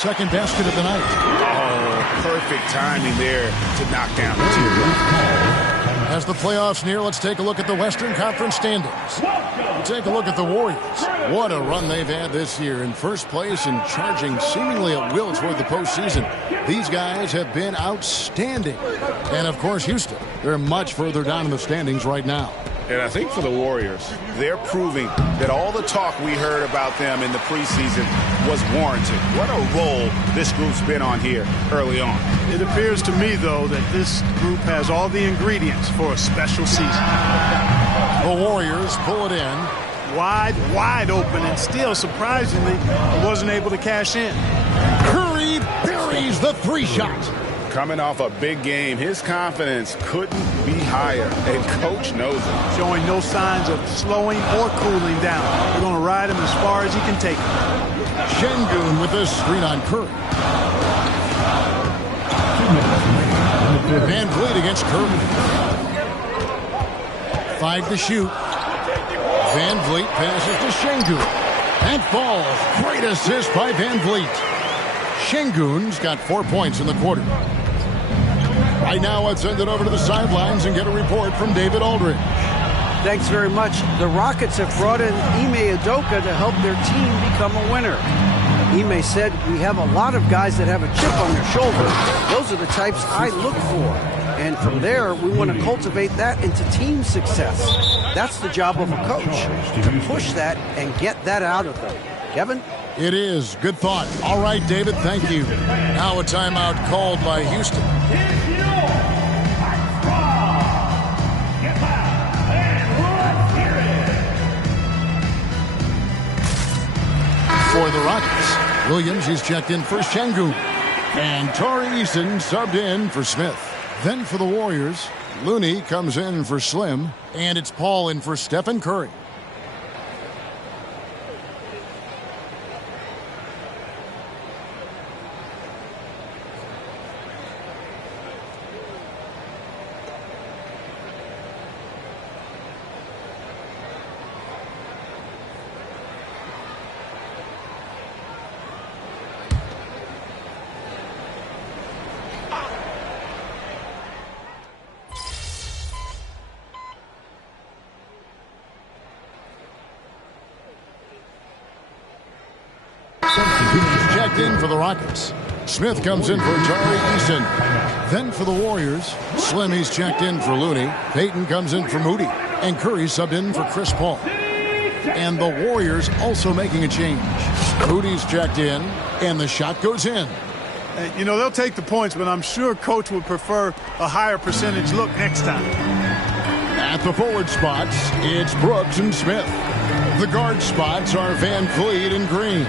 Second basket of the night. Oh, perfect timing there to knock down the teardrop. As the playoffs near, let's take a look at the Western Conference standings. Take a look at the Warriors. What a run they've had this year, in first place and charging seemingly at will toward the postseason. These guys have been outstanding. And, of course, Houston. They're much further down in the standings right now. And I think for the Warriors, they're proving that all the talk we heard about them in the preseason was warranted. What a role this group's been on here early on. It appears to me, though, that this group has all the ingredients for a special season. The Warriors pull it in. Wide open, and still, surprisingly, wasn't able to cash in. Curry buries the three-shot. Coming off a big game, his confidence couldn't be higher, and coach knows it. Showing no signs of slowing or cooling down. They're going to ride him as far as he can take him. Şengün with this screen on Curry. Van Vliet against Curry. 5 to shoot. Van Vliet passes to Şengün. And falls. Great assist by Van Vliet. Şengün's got 4 points in the quarter. Right now, let's send it over to the sidelines and get a report from David Aldridge. Thanks very much. The Rockets have brought in Ime Udoka to help their team become a winner. Ime said, "We have a lot of guys that have a chip on their shoulder. Those are the types I look for. And from there, we want to cultivate that into team success. That's the job of a coach, to push that and get that out of them." Kevin? It is. Good thought. All right, David, thank you. Now a timeout called by Houston. For the Rockets, Williams is checked in for Şengün. And Tari Eason subbed in for Smith. Then for the Warriors, Looney comes in for Slim. And it's Paul in for Stephen Curry. Checked in for the Rockets. Smith comes in for Tari Eason. Then for the Warriors, Slim checked in for Looney. Payton comes in for Moody. And Curry subbed in for Chris Paul. And the Warriors also making a change. Moody's checked in, and the shot goes in. You know, they'll take the points, but I'm sure coach would prefer a higher percentage look next time. At the forward spots, it's Brooks and Smith. The guard spots are Van Vliet and Green.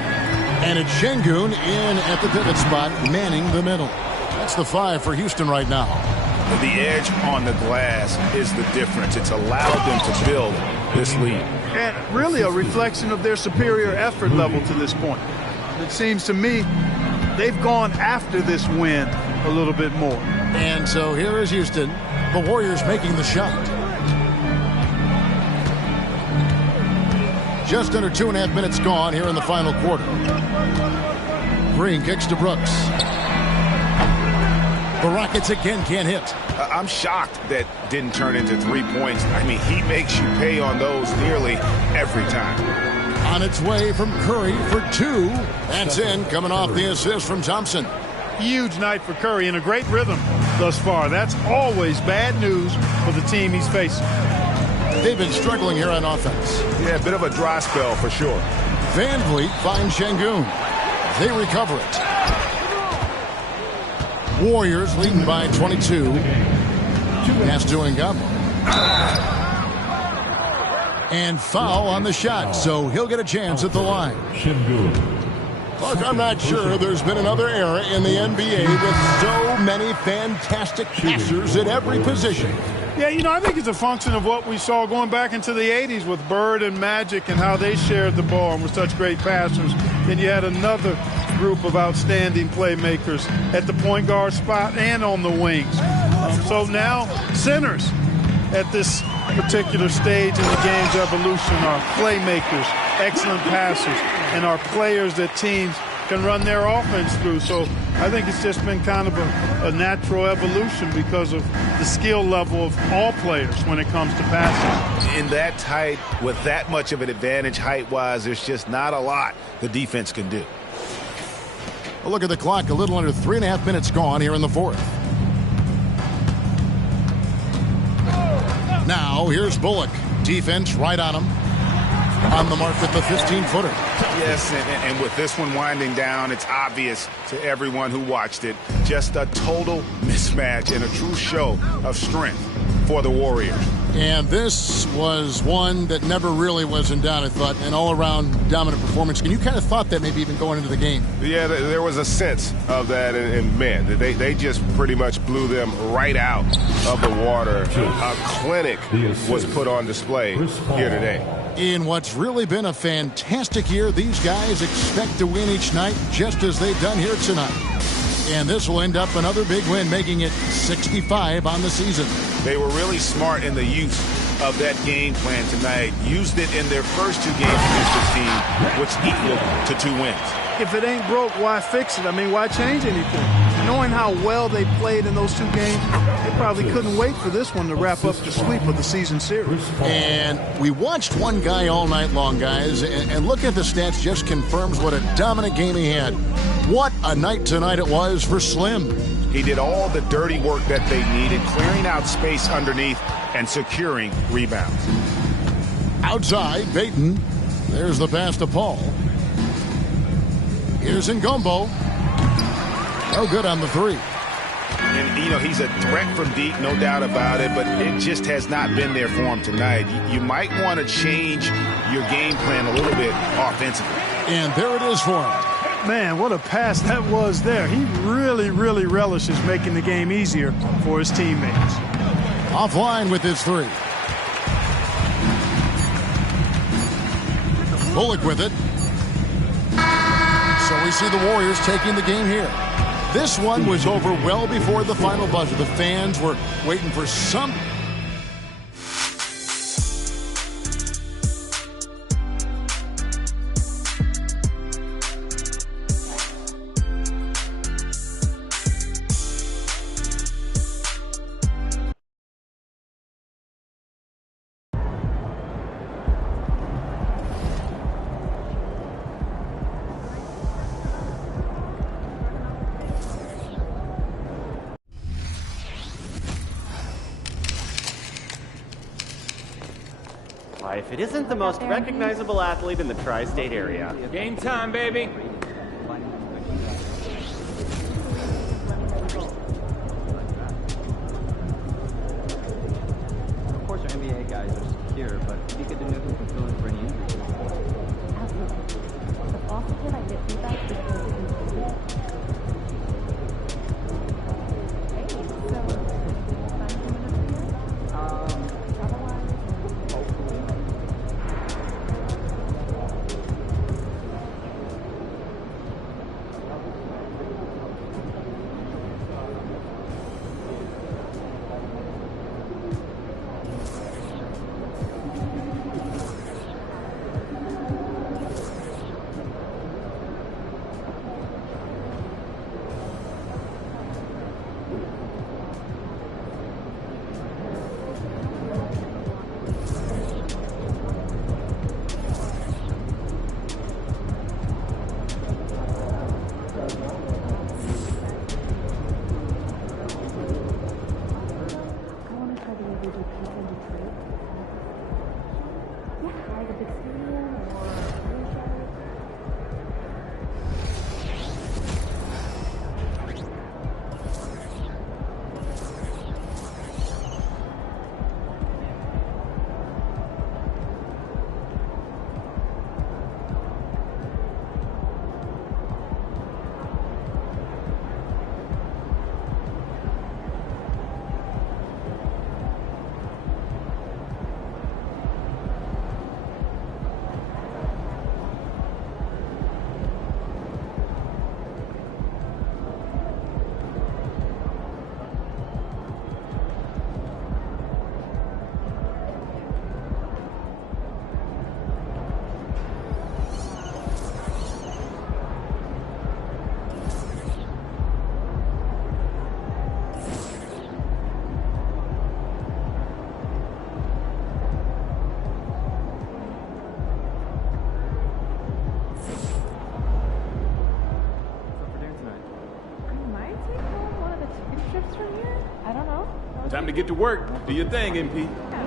And it's Şengün in at the pivot spot, manning the middle. That's the 5 for Houston right now. The edge on the glass is the difference. It's allowed them to build this lead. And really a reflection of their superior effort level to this point. It seems to me they've gone after this win a little bit more. And so here is Houston. The Warriors making the shot. Just under 2.5 minutes gone here in the final quarter. Green kicks to Brooks. The Rockets again can't hit. I'm shocked that didn't turn into 3 points. I mean, he makes you pay on those nearly every time. On its way from Curry for 2. That's in, coming off the assist from Thompson. Huge night for Curry and a great rhythm thus far. That's always bad news for the team he's facing. They've been struggling here on offense. Yeah, a bit of a dry spell for sure. Van Vliet finds Şengün. They recover it. Warriors leading by 22. Pass to Ngabo. And foul on the shot, so he'll get a chance at the line. Look, I'm not sure there's been another era in the NBA with so many fantastic passers at every position. Yeah, you know, I think it's a function of what we saw going back into the 80s with Bird and Magic and how they shared the ball and were such great passers. Then you had another group of outstanding playmakers at the point guard spot and on the wings. So now centers at this particular stage in the game's evolution are playmakers, excellent passers, and are players that teams can run their offense through. So I think it's just been kind of a natural evolution because of the skill level of all players when it comes to passing. In that tight, with that much of an advantage height-wise, there's just not a lot the defense can do. A look at the clock. A little under 3.5 minutes gone here in the fourth. Now here's Bullock. Defense right on him. On the mark with the 15-footer. Yes, and with this one winding down, it's obvious to everyone who watched it. Just a total mismatch and a true show of strength for the Warriors. And this was one that never really was in doubt, I thought. An all-around dominant performance. And you kind of thought that maybe even going into the game. Yeah, there was a sense of that, and man, they just pretty much blew them right out of the water. A clinic was put on display here today. In what's really been a fantastic year, these guys expect to win each night just as they've done here tonight. And this will end up another big win, making it 65 on the season. They were really smart in the use of that game plan tonight. Used it in their first 2 games against this team, which equaled to 2 wins. If it ain't broke, why fix it? I mean, why change anything? Knowing how well they played in those 2 games, they probably couldn't wait for this one to wrap up the sweep of the season series. And we watched one guy all night long, guys, and looking at the stats just confirms what a dominant game he had. What a night tonight it was for Slim. He did all the dirty work that they needed, clearing out space underneath and securing rebounds. Outside, Payton. There's the pass to Paul. Here's Ngombo. No good on the 3. And, you know, he's a threat from deep, no doubt about it, but it just has not been there for him tonight. You might want to change your game plan a little bit offensively. And there it is for him. Man, what a pass that was there. He really, really relishes making the game easier for his teammates. Offline with his 3. Bullock with it. So we see the Warriors taking the game here. This one was over well before the final buzzer. The fans were waiting for some. Why, if it isn't the most recognizable athlete in the tri-state area. Game time, baby. Of course, our NBA guys are secure, but it'd be good to know who can fill in for any injuries. Absolutely. The faucet kit I get feedback is supposed to be included. Hey, so fun coming up here? Otherwise, hopefully. trips from here? I don't know. Time to get to work. Do your thing, MP. Yeah,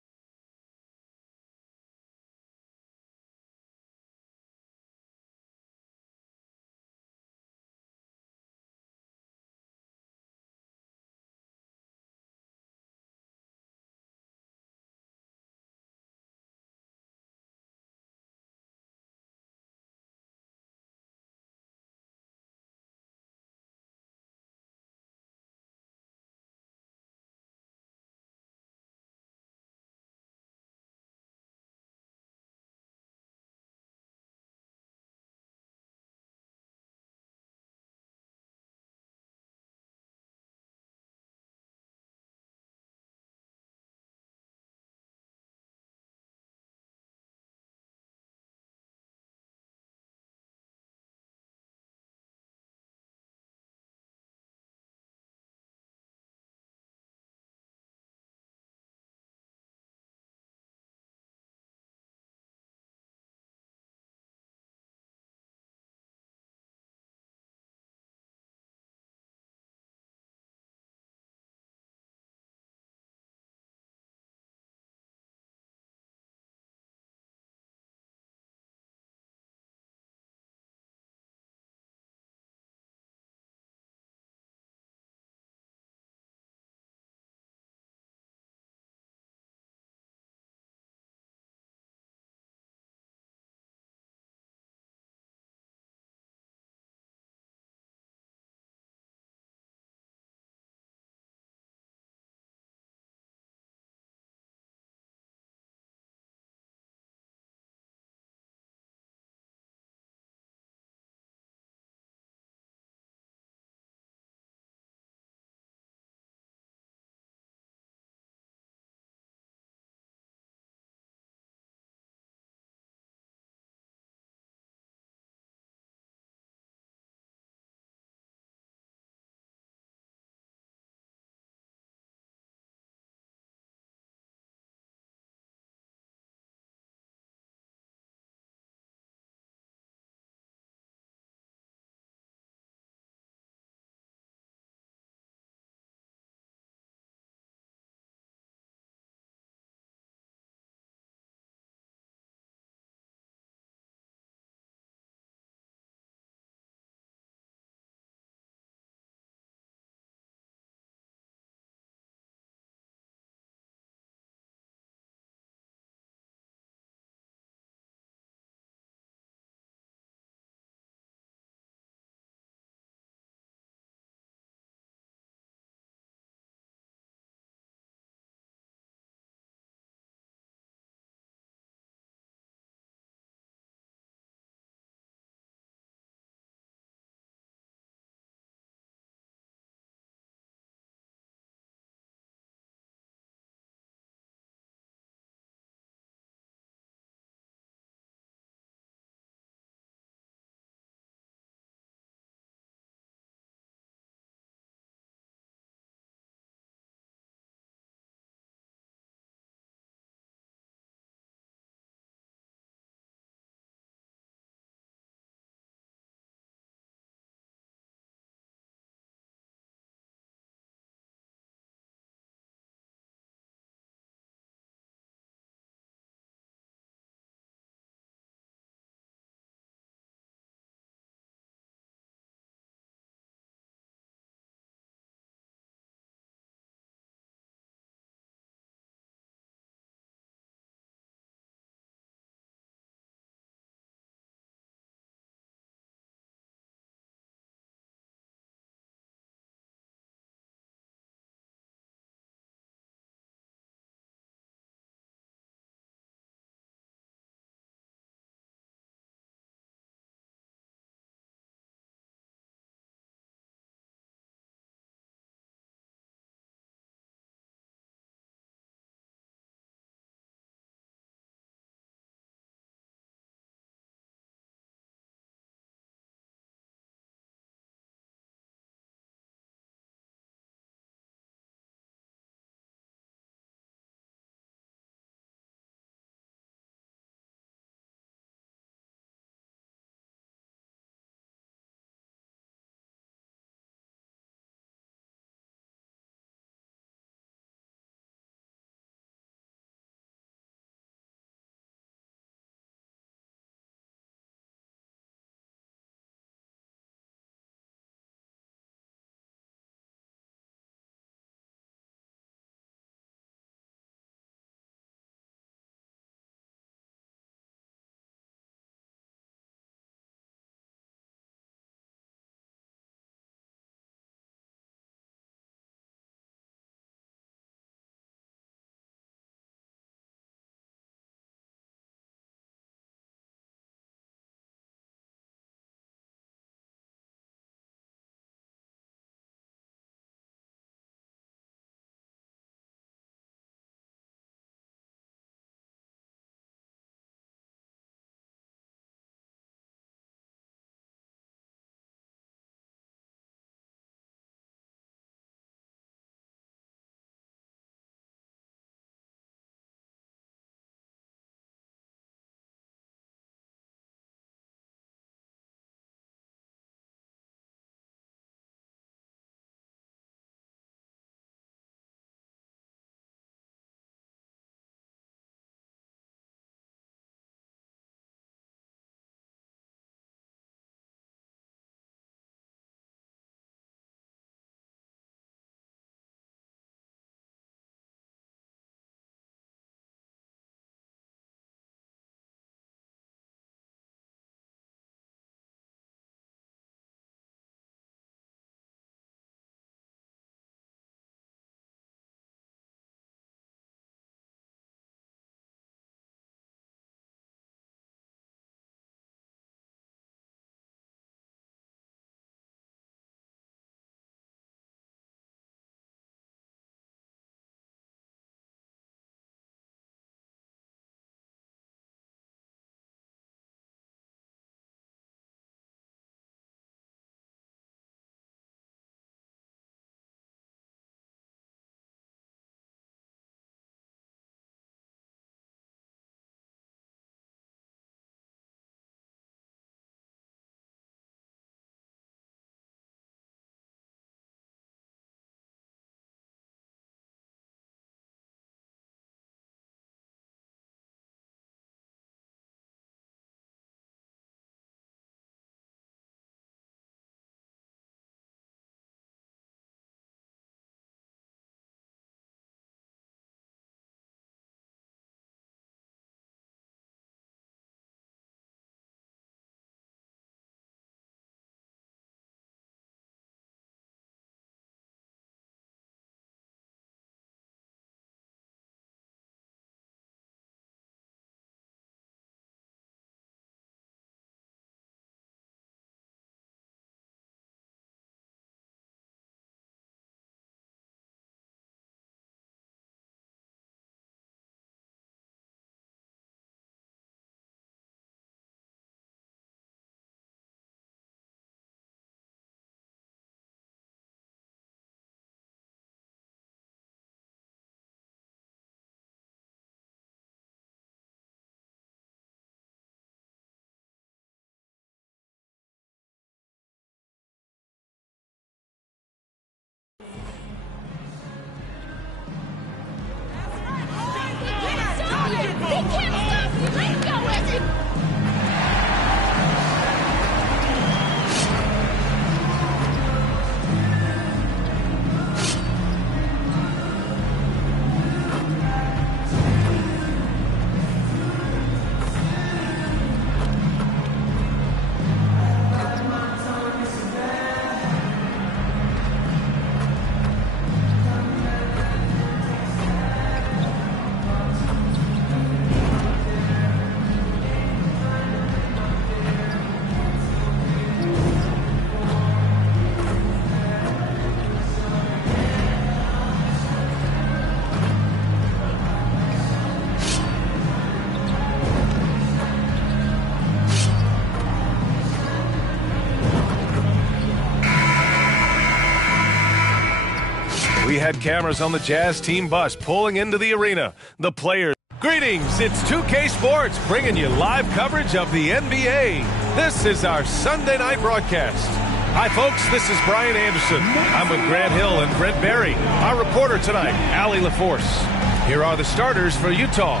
had cameras on the Jazz team bus pulling into the arena. The players. Greetings, it's 2K Sports bringing you live coverage of the NBA. This is our Sunday night broadcast. Hi, folks, this is Brian Anderson. I'm with Grant Hill and Brent Barry. Our reporter tonight, Allie LaForce. Here are the starters for Utah.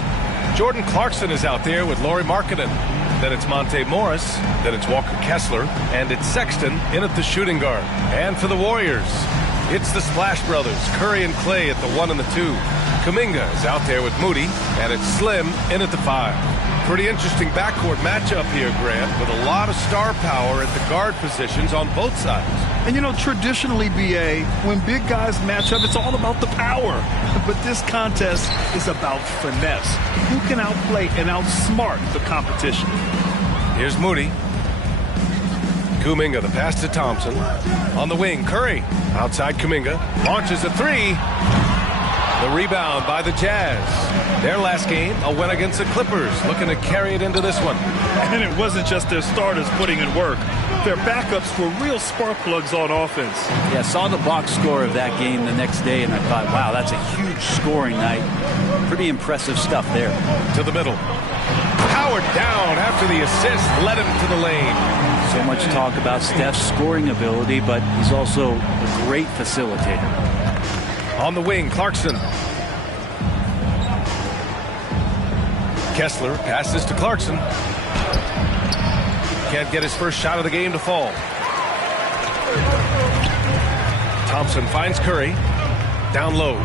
Jordan Clarkson is out there with Lauri Markkanen. Then it's Monte Morris. Then it's Walker Kessler. And it's Sexton in at the shooting guard. And for the Warriors, it's the Splash Brothers, Curry and Clay at the 1 and the 2. Kuminga is out there with Moody. And it's Slim in at the 5. Pretty interesting backcourt matchup here, Grant, with a lot of star power at the guard positions on both sides. And, you know, traditionally, B.A., when big guys match up, it's all about the power. But this contest is about finesse. Who can outplay and outsmart the competition? Here's Moody. Kuminga, the pass to Thompson. On the wing, Curry. Outside Kuminga. Launches a 3. The rebound by the Jazz. Their last game, a win against the Clippers, looking to carry it into this one. And it wasn't just their starters putting in work. Their backups were real spark plugs on offense. Yeah, saw the box score of that game the next day, and I thought, wow, that's a huge scoring night. Pretty impressive stuff there. To the middle. Howard down after the assist, led him to the lane. So much talk about Steph's scoring ability, but he's also a great facilitator. On the wing, Clarkson. Kessler passes to Clarkson. Can't get his first shot of the game to fall. Thompson finds Curry. Down low.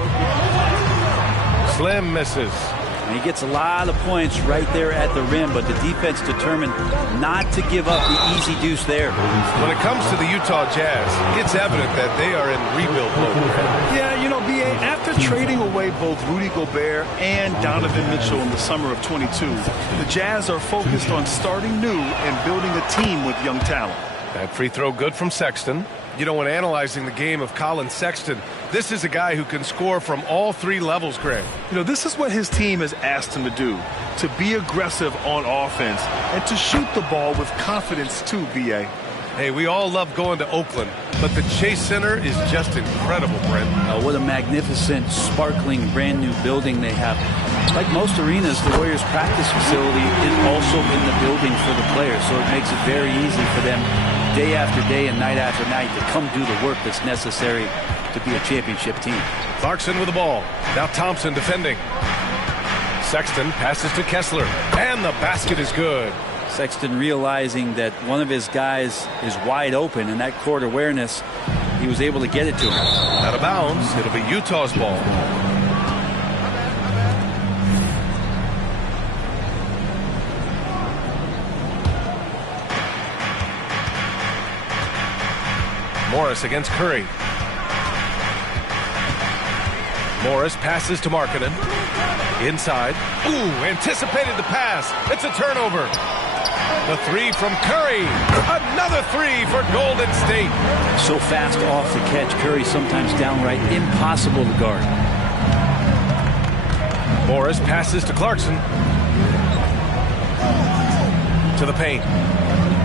Slim misses. And he gets a lot of points right there at the rim, but the defense determined not to give up the easy deuce there. When it comes to the Utah Jazz, it's evident that they are in rebuild mode. Yeah, you know, B.A., after trading away both Rudy Gobert and Donovan Mitchell in the summer of 22, the Jazz are focused on starting new and building a team with young talent. That free throw good from Sexton. You know, when analyzing the game of Colin Sexton, this is a guy who can score from all 3 levels, Greg. You know, this is what his team has asked him to do, to be aggressive on offense and to shoot the ball with confidence too, B.A. Hey, we all love going to Oakland, but the Chase Center is just incredible, Brent. What a magnificent, sparkling, brand new building they have. Like most arenas, the Warriors practice facility is also in the building for the players, so it makes it very easy for them day after day and night after night to come do the work that's necessary to be a championship team. Clarkson with the ball. Now Thompson defending. Sexton passes to Kessler, and the basket is good. Sexton realizing that one of his guys is wide open, and that court awareness, he was able to get it to him. Out of bounds, it'll be Utah's ball. Morris against Curry. Morris passes to Markkanen. Inside. Ooh, anticipated the pass. It's a turnover. The 3 from Curry. Another 3 for Golden State. So fast off the catch. Curry sometimes downright impossible to guard. Morris passes to Clarkson. To the paint.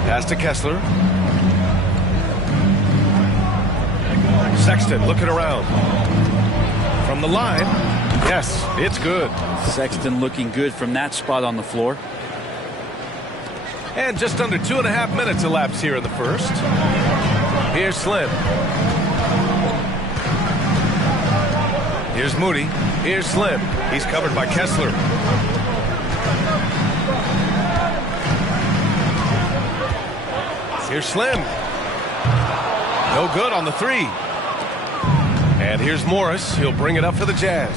Pass to Kessler. Sexton looking around. From the line. Yes, it's good. Sexton looking good from that spot on the floor. And just under 2.5 minutes elapsed here in the first. Here's Slim. Here's Moody. Here's Slim. He's covered by Kessler. Here's Slim. No good on the 3. And here's Morris. He'll bring it up for the Jazz.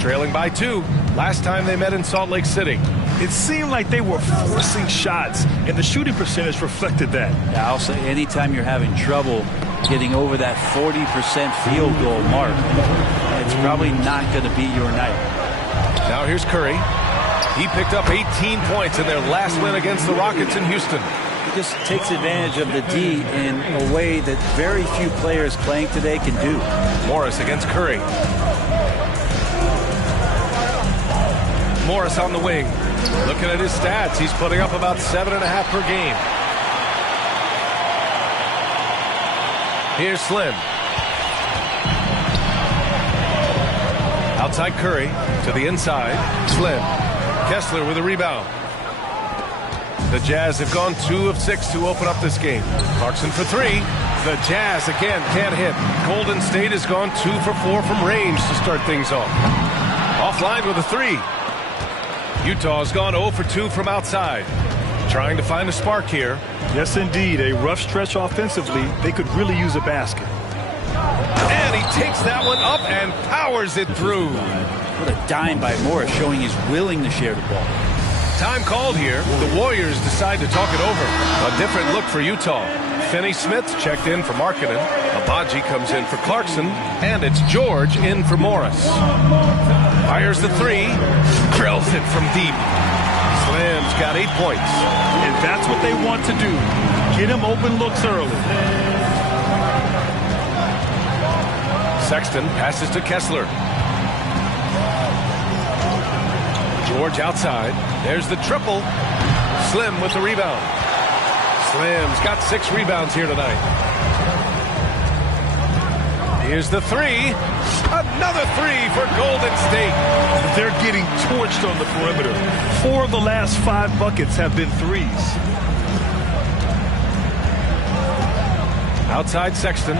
Trailing by 2. Last time they met in Salt Lake City. It seemed like they were forcing shots, and the shooting percentage reflected that. Yeah, I'll say anytime you're having trouble getting over that 40% field goal mark, it's probably not going to be your night. Now here's Curry. He picked up 18 points in their last win against the Rockets in Houston. He just takes advantage of the D in a way that very few players playing today can do. Morris against Curry. Morris on the wing. Looking at his stats, he's putting up about 7.5 per game. Here's Slim. Outside Curry to the inside. Slim. Kessler with a rebound. The Jazz have gone 2 of 6 to open up this game. Clarkson for 3. The Jazz again can't hit. Golden State has gone 2 for 4 from range to start things off. Offline with a 3. Utah's gone 0 for 2 from outside. Trying to find a spark here. Yes, indeed. A rough stretch offensively. They could really use a basket. And he takes that one up and powers it through. What a dime by Morris, showing he's willing to share the ball. Time called here. The Warriors decide to talk it over. A different look for Utah. Finney Smith checked in for Markkanen. Abaji comes in for Clarkson. And it's George in for Morris. Fires the 3. Drills it from deep. Slim's got 8 points. And that's what they want to do. Get him open looks early. Sexton passes to Kessler. George outside. There's the triple. Slim with the rebound. Slim's got 6 rebounds here tonight. Here's the 3. Another 3 for Golden State. They're getting torched on the perimeter. 4 of the last 5 buckets have been threes. Outside Sexton.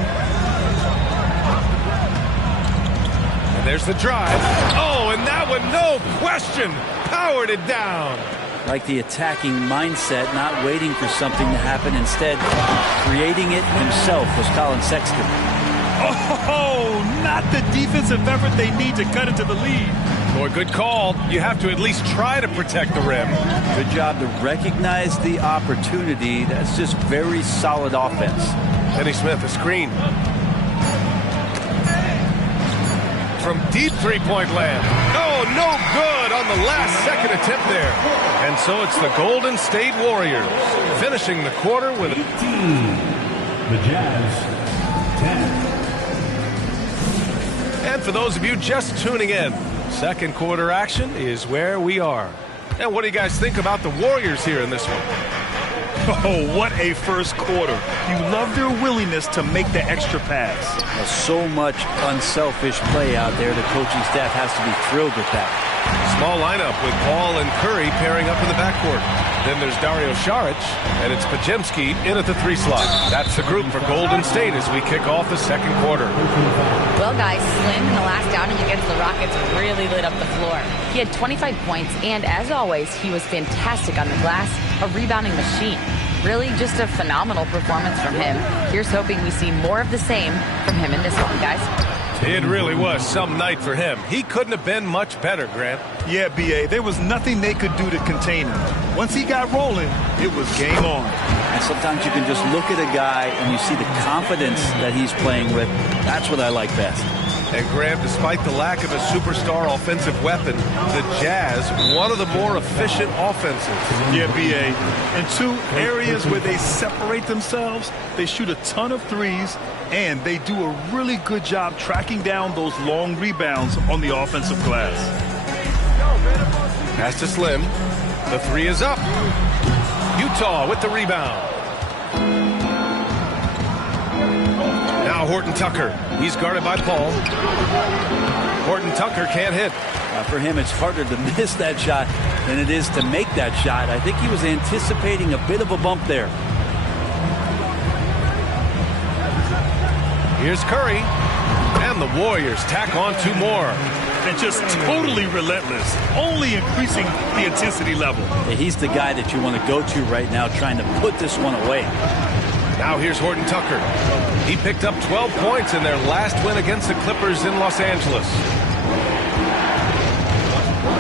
And there's the drive. Oh, and that one, no question, powered it down. Like the attacking mindset, not waiting for something to happen. Instead, creating it himself was Colin Sexton. Oh, not the defensive effort they need to cut into the lead. Boy, good call. You have to at least try to protect the rim. Good job to recognize the opportunity. That's just very solid offense. Finney Smith, a screen. From deep three-point land. Oh, no good on the last second attempt there. And so it's the Golden State Warriors finishing the quarter with 18. The Jazz, 10. And for those of you just tuning in, second quarter action is where we are. And what do you guys think about the Warriors here in this one? Oh, what a first quarter. You love their willingness to make the extra pass. Well, so much unselfish play out there. The coaching staff has to be thrilled with that. Small lineup with Paul and Curry pairing up in the backcourt. Then there's Dario Saric, and it's Podziemski in at the 3 slot. That's the group for Golden State as we kick off the second quarter. Well, guys, Slim in the last outing against the Rockets really lit up the floor. He had 25 points, and as always, he was fantastic on the glass, a rebounding machine. Really just a phenomenal performance from him. Here's hoping we see more of the same from him in this one, guys. It really was some night for him. He couldn't have been much better, Grant. Yeah, B.A., there was nothing they could do to contain him. Once he got rolling, it was game on. And sometimes you can just look at a guy and you see the confidence that he's playing with. That's what I like best. And Graham, despite the lack of a superstar offensive weapon, the Jazz, one of the more efficient offenses. Yeah, B.A. In 2 areas where they separate themselves, they shoot a ton of threes, and they do a really good job tracking down those long rebounds on the offensive glass. Pass to Slim. The 3 is up. Utah with the rebound. Now Horton Tucker. He's guarded by Paul. Horton Tucker can't hit. For him, it's harder to miss that shot than it is to make that shot. I think he was anticipating a bit of a bump there. Here's Curry. And the Warriors tack on 2 more. And just totally relentless, only increasing the intensity level. Yeah, he's the guy that you want to go to right now, trying to put this one away. Now here's Horton Tucker. He picked up 12 points in their last win against the Clippers in Los Angeles.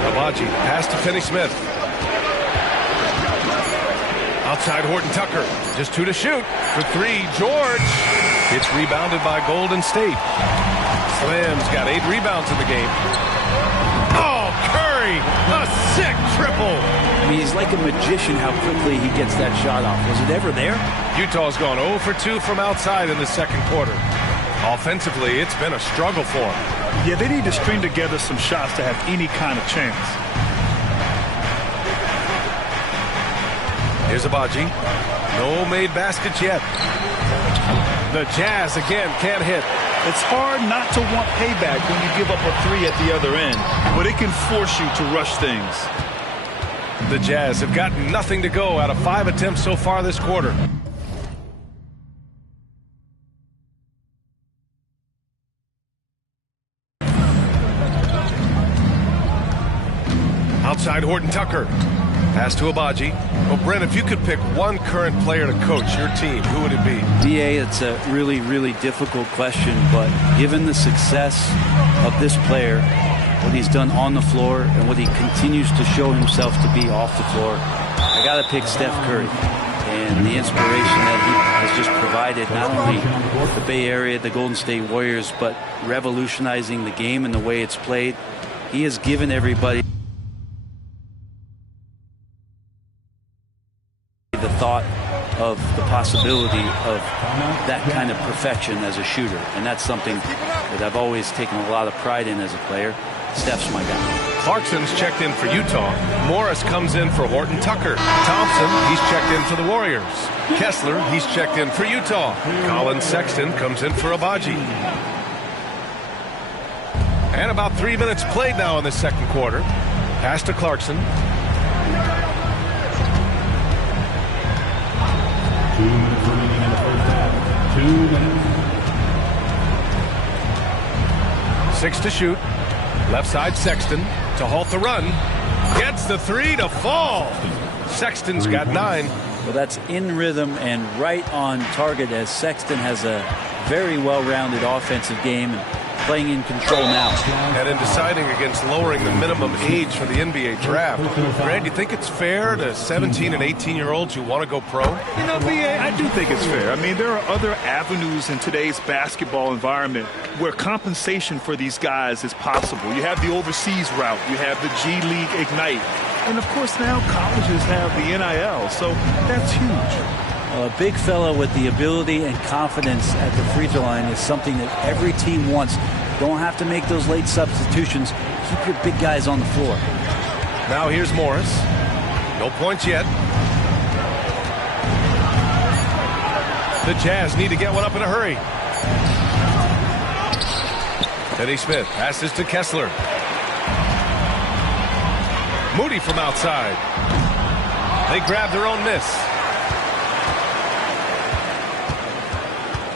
Abaji, pass to Finney Smith. Outside Horton Tucker. Just 2 to shoot. For 3, George. It's rebounded by Golden State. Slim's got 8 rebounds in the game. Oh, Curry! A sick triple! I mean, he's like a magician how quickly he gets that shot off. Was it ever there? Utah's gone 0 for 2 from outside in the second quarter. Offensively, it's been a struggle for them. Yeah, they need to string together some shots to have any kind of chance. Here's Abaji. No made baskets yet. The Jazz again can't hit. It's hard not to want payback when you give up a three at the other end, but it can force you to rush things. The Jazz have got nothing to go out of 5 attempts so far this quarter. Outside Horton Tucker. Pass to Abaji. Well, Brent, if you could pick one current player to coach your team, who would it be? DA, it's a really, really difficult question, but given the success of this player, what he's done on the floor and what he continues to show himself to be off the floor, I got to pick Steph Curry. And the inspiration that he has just provided, not only the Bay Area, the Golden State Warriors, but revolutionizing the game and the way it's played. He has given everybody the thought of the possibility of that kind of perfection as a shooter. And that's something that I've always taken a lot of pride in as a player. Steph's my guy. Clarkson's checked in for Utah. Morris comes in for Horton Tucker. Thompson, he's checked in for the Warriors. Kessler, he's checked in for Utah. Colin Sexton comes in for Abaji. And about 3 minutes played now in the second quarter. Pass to Clarkson. 2 minutes remaining in the first half. 2 minutes. 6 to shoot. Left side Sexton to halt the run. Gets the three to fall. Sexton's got 9. Well, that's in rhythm and right on target, as Sexton has a very well-rounded offensive game and playing in control now. And in deciding against lowering the minimum age for the NBA draft, Grant, you think it's fair to 17 and 18-year-olds who want to go pro? You know, BA, I do think it's fair. I mean, there are other avenues in today's basketball environment where compensation for these guys is possible. You have the overseas route. You have the G League Ignite. And, of course, now colleges have the NIL, so that's huge. A big fella with the ability and confidence at the free throw line is something that every team wants. Don't have to make those late substitutions. Keep your big guys on the floor. Now here's Morris. No points yet. The Jazz need to get one up in a hurry. Eddie Smith passes to Kessler. Moody from outside. They grab their own miss.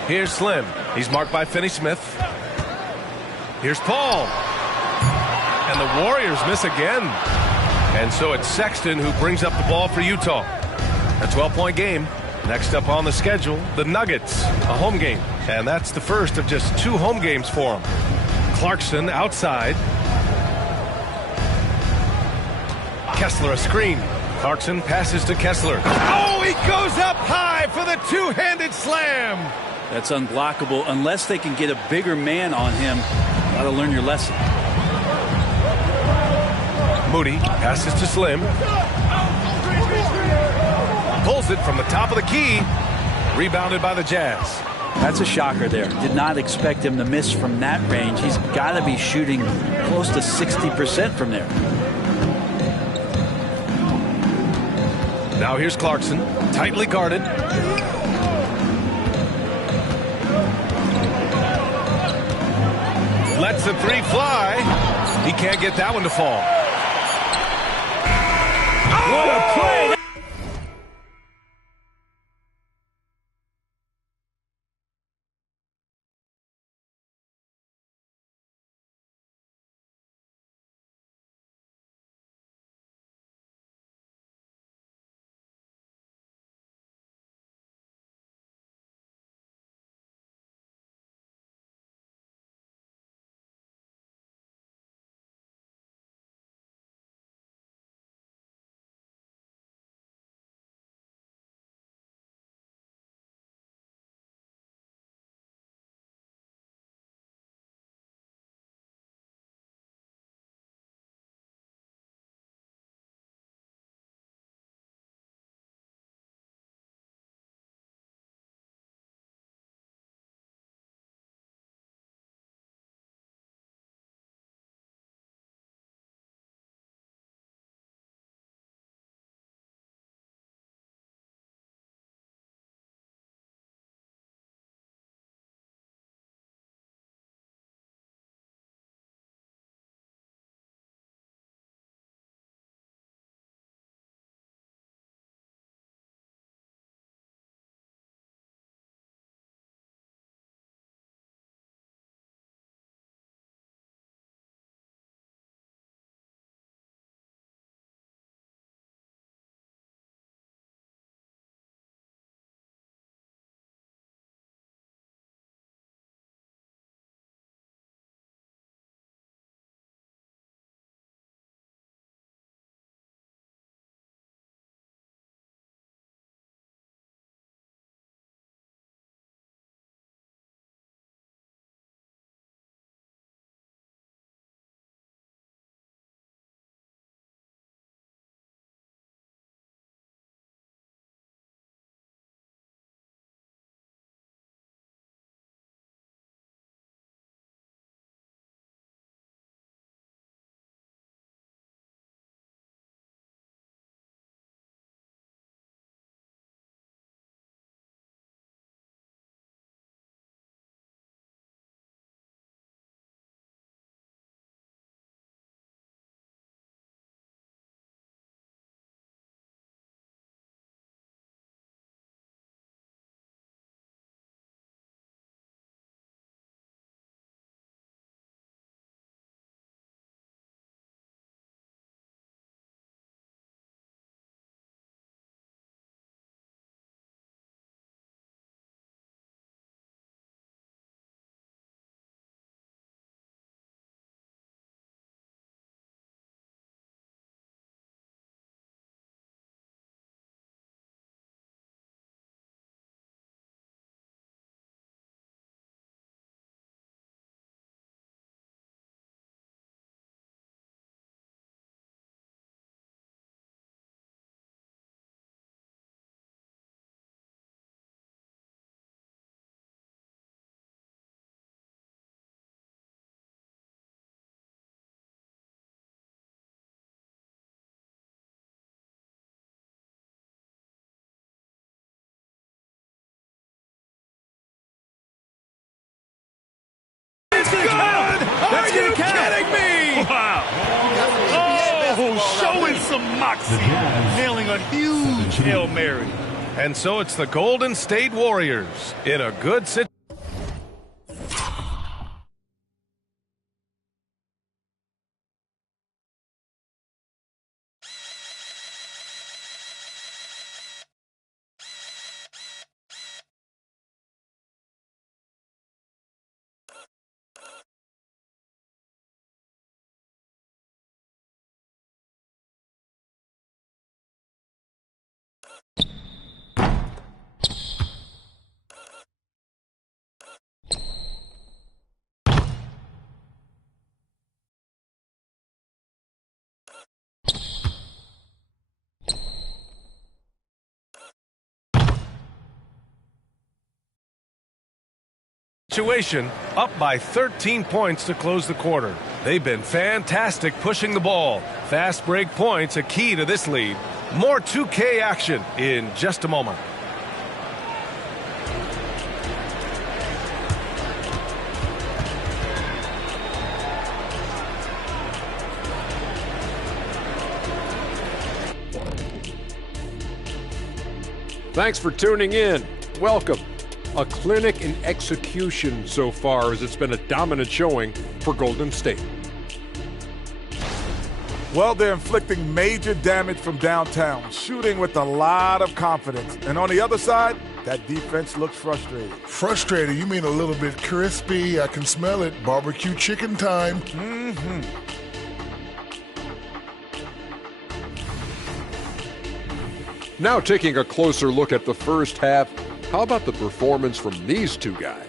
Here's Slim. He's marked by Finney Smith. Here's Paul. And the Warriors miss again. And so it's Sexton who brings up the ball for Utah. A 12-point game. Next up on the schedule, the Nuggets, a home game. And that's the first of just 2 home games for them. Clarkson outside. Kessler a screen. Clarkson passes to Kessler. Oh, he goes up high for the two-handed slam. That's unblockable unless they can get a bigger man on him. Got to learn your lesson. Moody passes to Slim. Pulls it from the top of the key. Rebounded by the Jazz. That's a shocker there. Did not expect him to miss from that range. He's got to be shooting close to 60% from there. Now here's Clarkson, tightly guarded. Lets the three fly. He can't get that one to fall. What a play! nailing a huge Hail Mary. And so it's the Golden State Warriors in a good situation. Up by 13 points to close the quarter. They've been fantastic pushing the ball. Fast break points a key to this lead. More 2K action in just a moment. Thanks for tuning in. Welcome. A clinic in execution so far, as it's been a dominant showing for Golden State. Well, they're inflicting major damage from downtown, shooting with a lot of confidence. And on the other side, that defense looks frustrated. Frustrated? You mean a little bit crispy? I can smell it. Barbecue chicken time. Mm-hmm. Now taking a closer look at the first half, how about the performance from these two guys?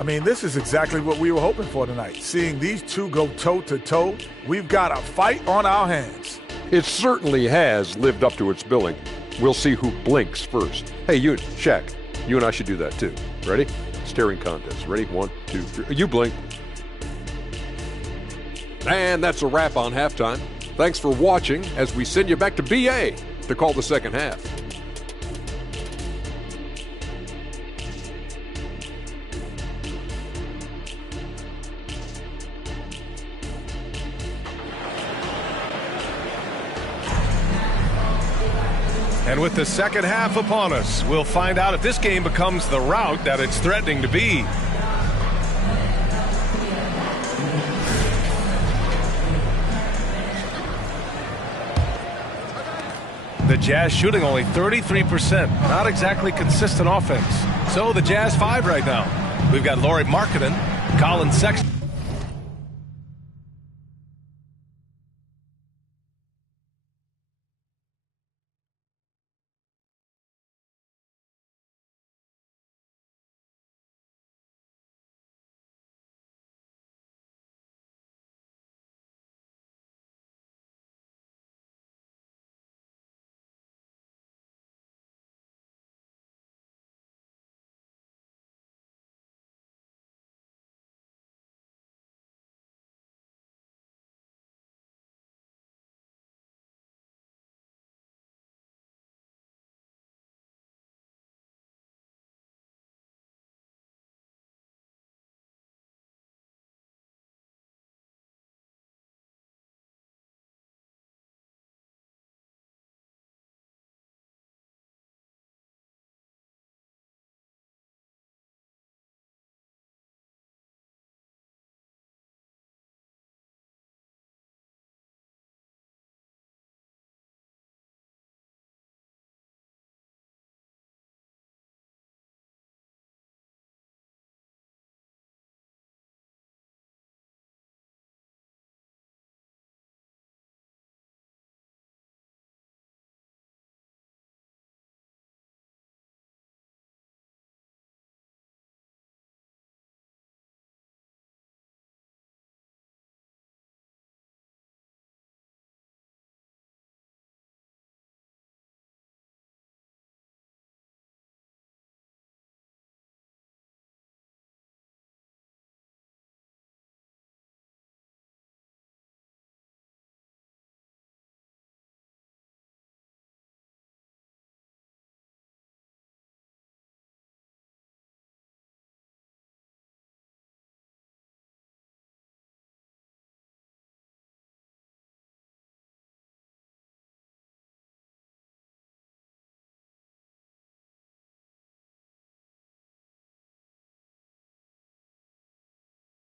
I mean, this is exactly what we were hoping for tonight. Seeing these two go toe-to-toe, we've got a fight on our hands. It certainly has lived up to its billing. We'll see who blinks first. Hey, you, Shaq, you and I should do that too. Ready? Staring contest. Ready? 1, 2, 3. You blink. And that's a wrap on halftime. Thanks for watching as we send you back to BA to call the second half. And with the second half upon us, we'll find out if this game becomes the rout that it's threatening to be. The Jazz shooting only 33%. Not exactly consistent offense. So the Jazz 5 right now. We've got Lauri Markkanen, Colin Sexton.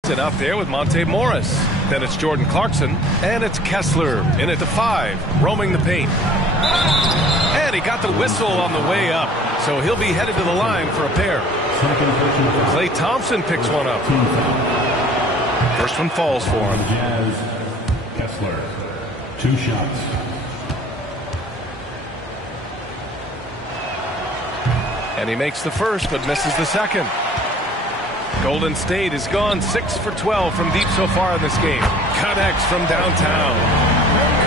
Sexton out there with Monte Morris. Then it's Jordan Clarkson, and it's Kessler in at the 5, roaming the paint. And he got the whistle on the way up, so he'll be headed to the line for a pair. Klay Thompson picks one up. First one falls for him. Jazz, Kessler, 2 shots. And he makes the first, but misses the second. Golden State has gone 6 for 12 from deep so far in this game. Connects from downtown.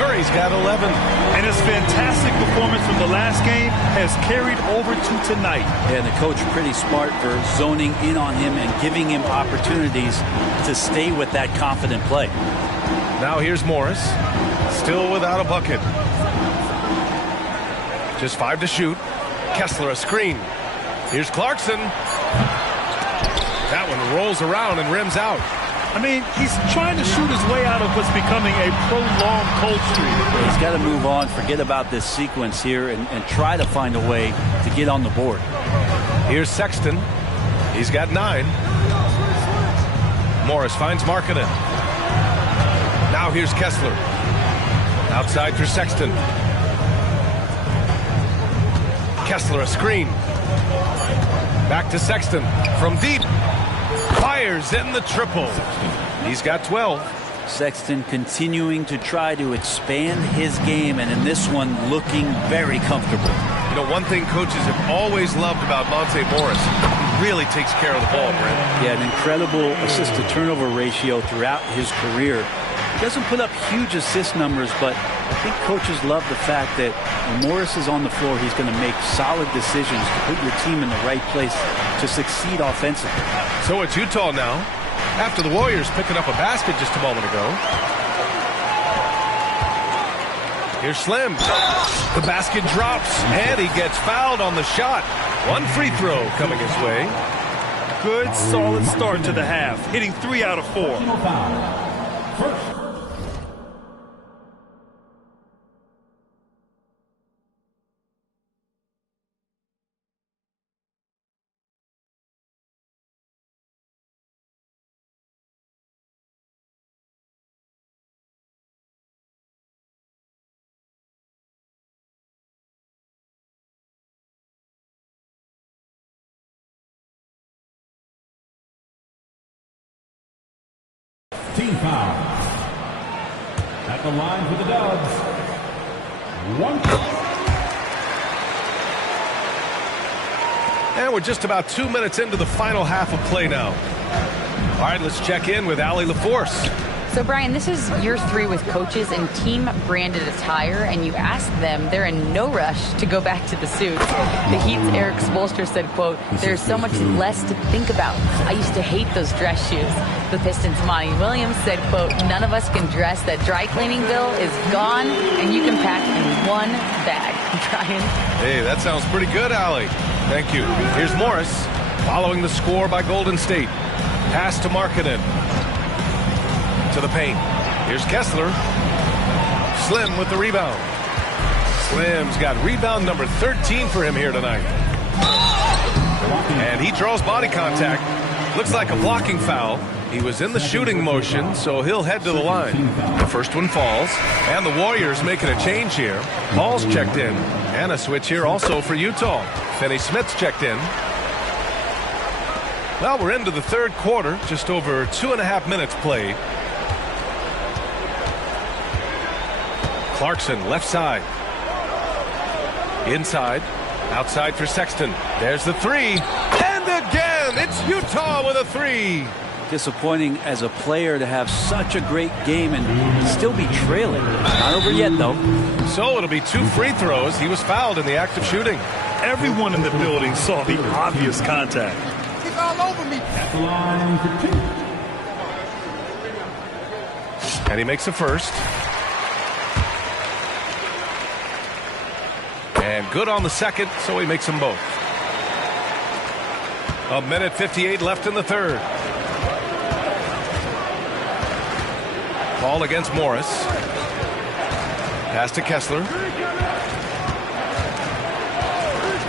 Curry's got 11. And his fantastic performance from the last game has carried over to tonight. And the coach pretty smart for zoning in on him and giving him opportunities to stay with that confident play. Now here's Morris, still without a bucket. Just 5 to shoot. Kessler a screen. Here's Clarkson. That one rolls around and rims out. I mean, he's trying to shoot his way out of what's becoming a prolonged cold streak. He's got to move on, forget about this sequence here, and try to find a way to get on the board. Here's Sexton. He's got 9. Morris finds Markkanen. Now here's Kessler. Outside for Sexton. Kessler a screen. Back to Sexton. From deep. Fires in the triple. He's got 12. Sexton continuing to try to expand his game, and in this one looking very comfortable. You know, one thing coaches have always loved about Monte Morris, he really takes care of the ball, Brent. Yeah, an incredible assist-to-turnover ratio throughout his career. He doesn't put up huge assist numbers, but I think coaches love the fact that when Morris is on the floor, he's going to make solid decisions to put your team in the right place to succeed offensively. So it's Utah now, after the Warriors picking up a basket just a moment ago. Here's Slim. The basket drops, and he gets fouled on the shot. 1 free throw coming his way. Good, solid start to the half, hitting 3 out of 4. First. Team foul. At the line for the Dubs. 1. And we're just about 2 minutes into the final half of play now. All right, let's check in with Allie LaForce. So, Brian, this is year 3 with coaches in team-branded attire, and you ask them, they're in no rush to go back to the suits. The Heat's Eric Spoelstra said, quote, "There's so much less to think about. I used to hate those dress shoes." The Pistons' Monty Williams said, quote, "None of us can dress. That dry cleaning bill is gone, and you can pack in one bag." Brian? Hey, that sounds pretty good, Allie. Thank you. Here's Morris, following the score by Golden State. Pass to Markkanen. To the paint. Here's Kessler. Slim with the rebound. Slim's got rebound number 13 for him here tonight. And he draws body contact. Looks like a blocking foul. He was in the shooting motion, so he'll head to the line. The first one falls, and the Warriors making a change here. Paul's checked in, and a switch here also for Utah. Finney Smith's checked in. Well, we're into the third quarter, just over 2.5 minutes played. Clarkson, left side. Inside. Outside for Sexton. There's the 3. And again, it's Utah with a 3. Disappointing as a player to have such a great game and still be trailing. Not over yet, though. So it'll be 2 free throws. He was fouled in the act of shooting. Everyone in the building saw the obvious contact. He's all over me. At the line for 2. And he makes the first. And good on the second, so he makes them both. 1:58 left in the third. Ball against Morris. Pass to Kessler.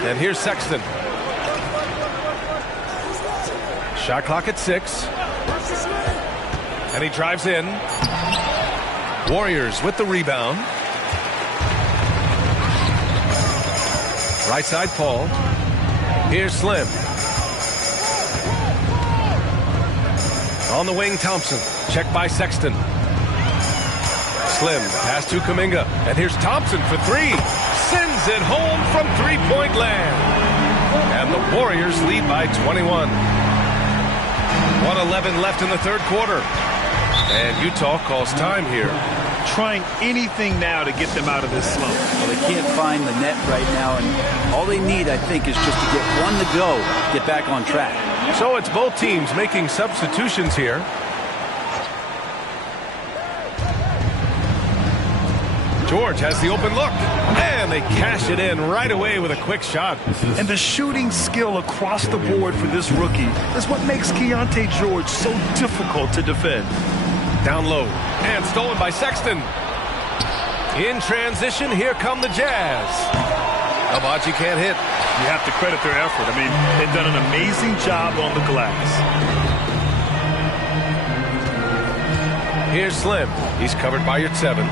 And here's Sexton. Shot clock at 6. And he drives in. Warriors with the rebound. Right side, Paul. Here's Slim. On the wing, Thompson. Check by Sexton. Slim, pass to Kuminga. And here's Thompson for three. Sends it home from three-point land. And the Warriors lead by 21. 1:11 left in the third quarter. And Utah calls time here. Trying anything now to get them out of this slump. Well, they can't find the net right now, and all they need, I think, is just to get one to go, get back on track. So it's both teams making substitutions here. George has the open look, and they cash it in right away with a quick shot. And the shooting skill across the board for this rookie is what makes Keontae George so difficult to defend. Down low, and stolen by Sexton. In transition, here come the Jazz. Abaji can't hit. You have to credit their effort. I mean, they've done an amazing job on the glass. Here's Slim. He's covered by Yurtseven.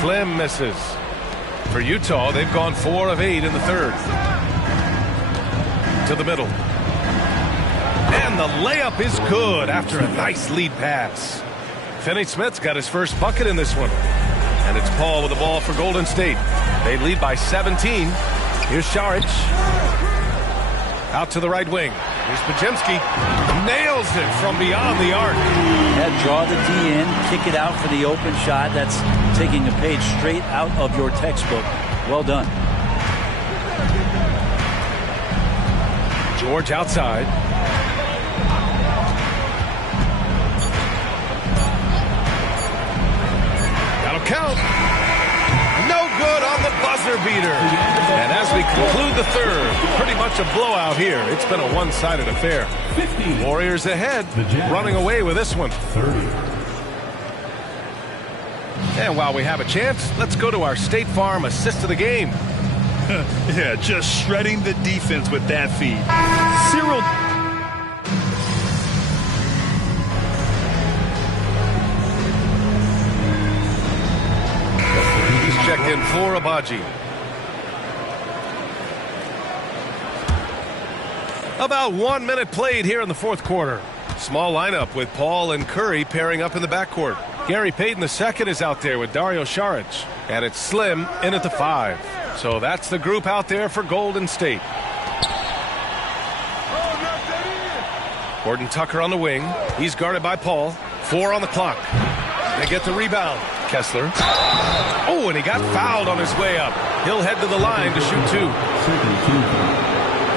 Slim misses. For Utah, they've gone 4 of 8 in the third. To the middle. And the layup is good after a nice lead pass. Finney-Smith's got his first bucket in this one. And it's Paul with the ball for Golden State. They lead by 17. Here's Saric. Out to the right wing. Here's Podziemski. Nails it from beyond the arc. Yeah, draw the D in, kick it out for the open shot. That's taking a page straight out of your textbook. Well done. George outside. That'll count. No good on the buzzer beater. And as we conclude the third, pretty much a blowout here. It's been a one-sided affair. Warriors ahead, running away with this one. 30. And while we have a chance, let's go to our State Farm assist of the game. Yeah, just shredding the defense with that feed. Cyril. He's checked in for Abaji. About 1 minute played here in the fourth quarter. Small lineup with Paul and Curry pairing up in the backcourt. Gary Payton II is out there with Dario Saric. And it's Slim in at the 5. So that's the group out there for Golden State. Gordon Tucker on the wing. He's guarded by Paul. 4 on the clock. They get the rebound. Kessler. Oh, and he got fouled on his way up. He'll head to the line to shoot 2.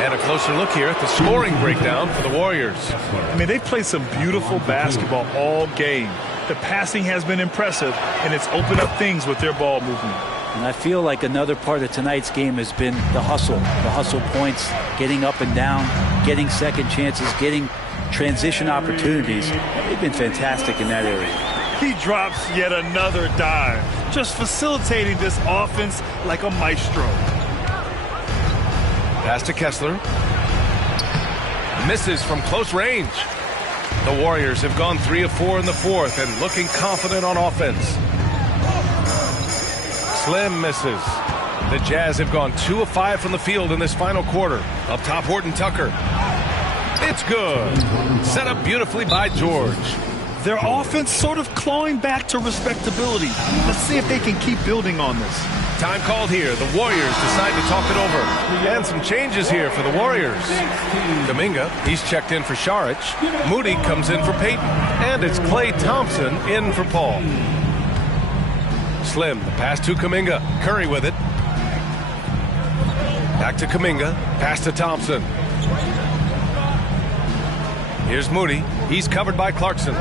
And a closer look here at the scoring breakdown for the Warriors. I mean, they've played some beautiful basketball all game. The passing has been impressive, and it's opened up things with their ball movement. And I feel like another part of tonight's game has been the hustle points, getting up and down, getting second chances, getting transition opportunities. They've been fantastic in that area. He drops yet another dive, just facilitating this offense like a maestro. Pass to Kessler. Misses from close range. The Warriors have gone 3 of 4 in the fourth and looking confident on offense. Slim misses. The Jazz have gone 2 of 5 from the field in this final quarter. Up top, Horton Tucker. It's good. Set up beautifully by George. Their offense sort of clawing back to respectability. Let's see if they can keep building on this. Time called here. The Warriors decide to talk it over. And some changes here for the Warriors. Kuminga, he's checked in for Saric. Moody comes in for Payton. And it's Klay Thompson in for Paul. Slim, the pass to Kuminga. Curry with it. Back to Kuminga. Pass to Thompson. Here's Moody. He's covered by Clarkson.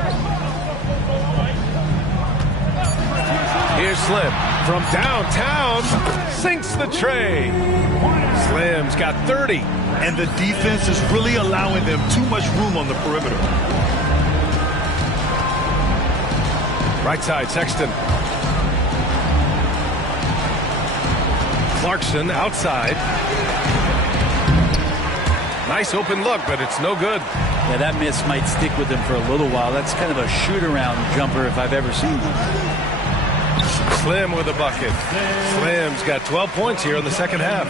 Here's Slim from downtown. Sinks the tray. Slim's got 30. And the defense is really allowing them too much room on the perimeter. Right side, Sexton. Clarkson outside. Nice open look, but it's no good. Yeah, that miss might stick with him for a little while. That's kind of a shoot-around jumper if I've ever seen one. Slim with a bucket. Slim's got 12 points here in the second half.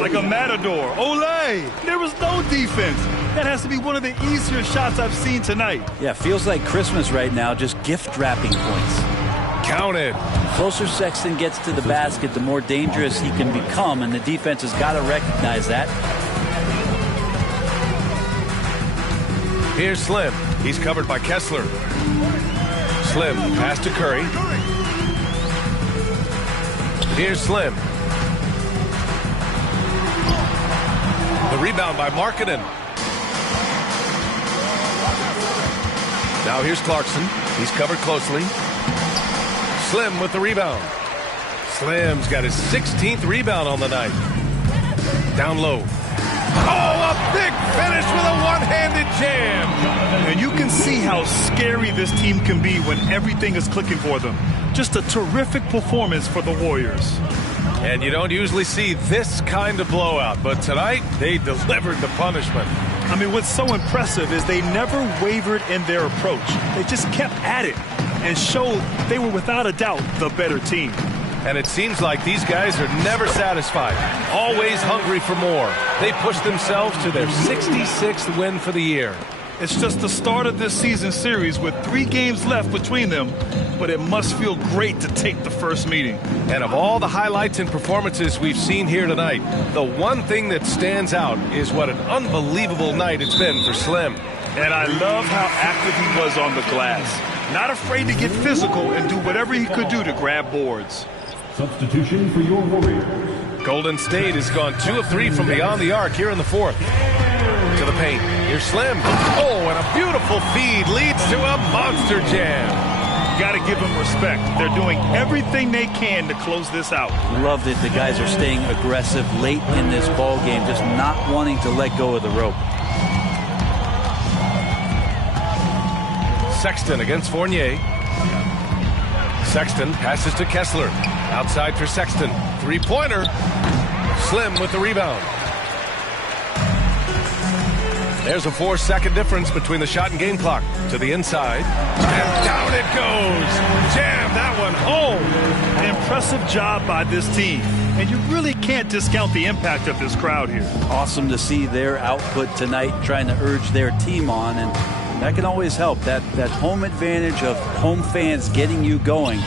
Like a matador. Olay! There was no defense. That has to be one of the easier shots I've seen tonight. Yeah, feels like Christmas right now, just gift wrapping points. Counted. The closer Sexton gets to the basket, the more dangerous he can become, and the defense has got to recognize that. Here's Slim. He's covered by Kessler. Slim, pass to Curry. Here's Slim. The rebound by Markkanen. Now here's Clarkson. He's covered closely. Slim with the rebound. Slim's got his 16th rebound on the night. Down low. Oh, a big finish with a one-handed jam. And you can see how scary this team can be when everything is clicking for them. Just a terrific performance for the Warriors. And you don't usually see this kind of blowout, but tonight they delivered the punishment. I mean, what's so impressive is they never wavered in their approach. They just kept at it and showed they were without a doubt the better team. And it seems like these guys are never satisfied, always hungry for more. They pushed themselves to their 66th win for the year. It's just the start of this season series with 3 games left between them, but it must feel great to take the first meeting. And of all the highlights and performances we've seen here tonight, the one thing that stands out is what an unbelievable night it's been for Slim. And I love how active he was on the glass. Not afraid to get physical and do whatever he could do to grab boards. Substitution for your Warriors. Golden State has gone 2 of 3 from beyond the arc here in the fourth. To the paint. Here's Slim. Oh, and a beautiful feed leads to a monster jam. You got to give them respect. They're doing everything they can to close this out. Loved it. The guys are staying aggressive late in this ball game, just not wanting to let go of the rope. Sexton against Fournier. Sexton passes to Kessler. Outside for Sexton. Three-pointer. Slim with the rebound. There's a 4-second difference between the shot and game clock. To the inside. And down it goes. Jam that one home. An impressive job by this team. And you really can't discount the impact of this crowd here. Awesome to see their output tonight, trying to urge their team on. And that can always help. That home advantage of home fans getting you going,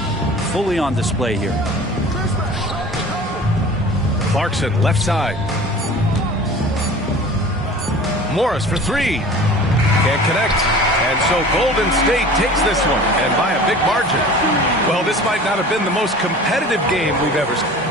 fully on display here. Clarkson, left side. Morris for 3. Can't connect. And so Golden State takes this one, and by a big margin. Well, this might not have been the most competitive game we've ever seen.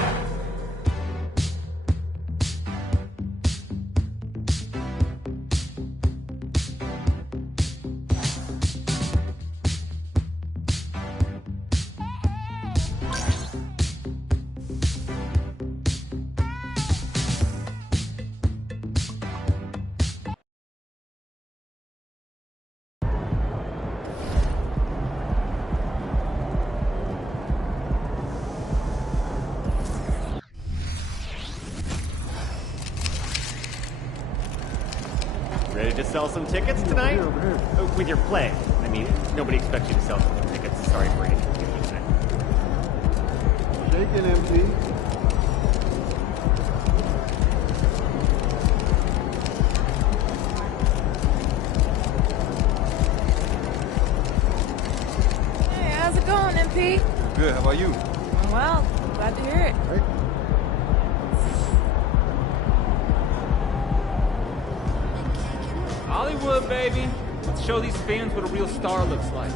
Ready to sell some tickets tonight? With your play. I mean, nobody expects you to sell some tickets. Sorry for any confusion tonight. Shaking empty. Hey, how's it going, MP? Good, how about you? Well, glad to hear it. Right. Hollywood, baby. Let's show these fans what a real star looks like.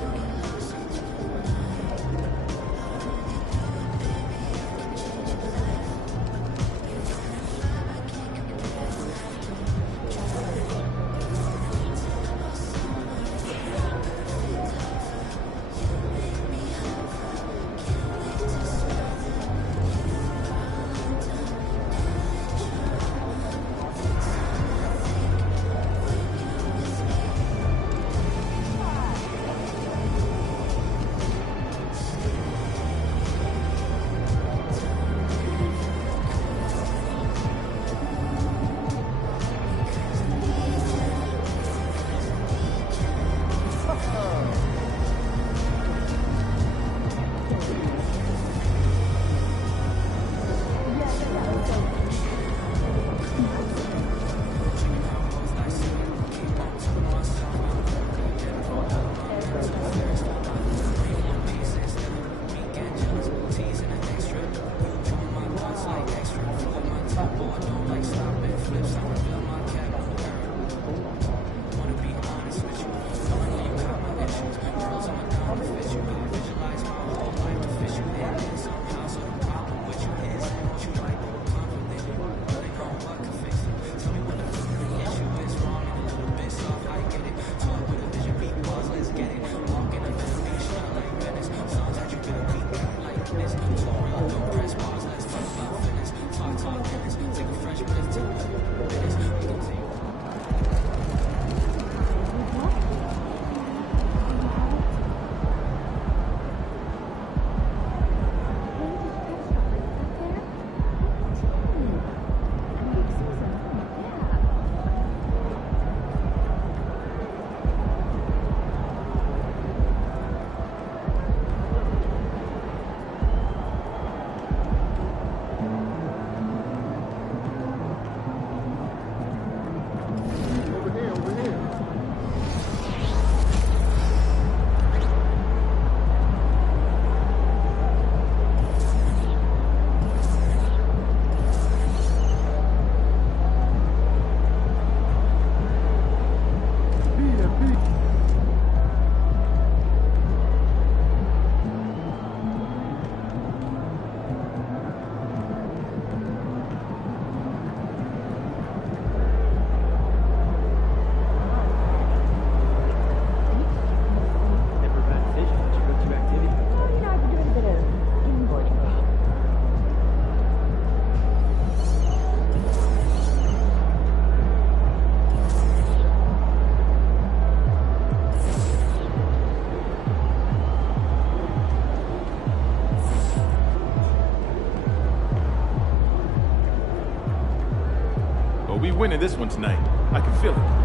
we winning this one tonight. I can feel it.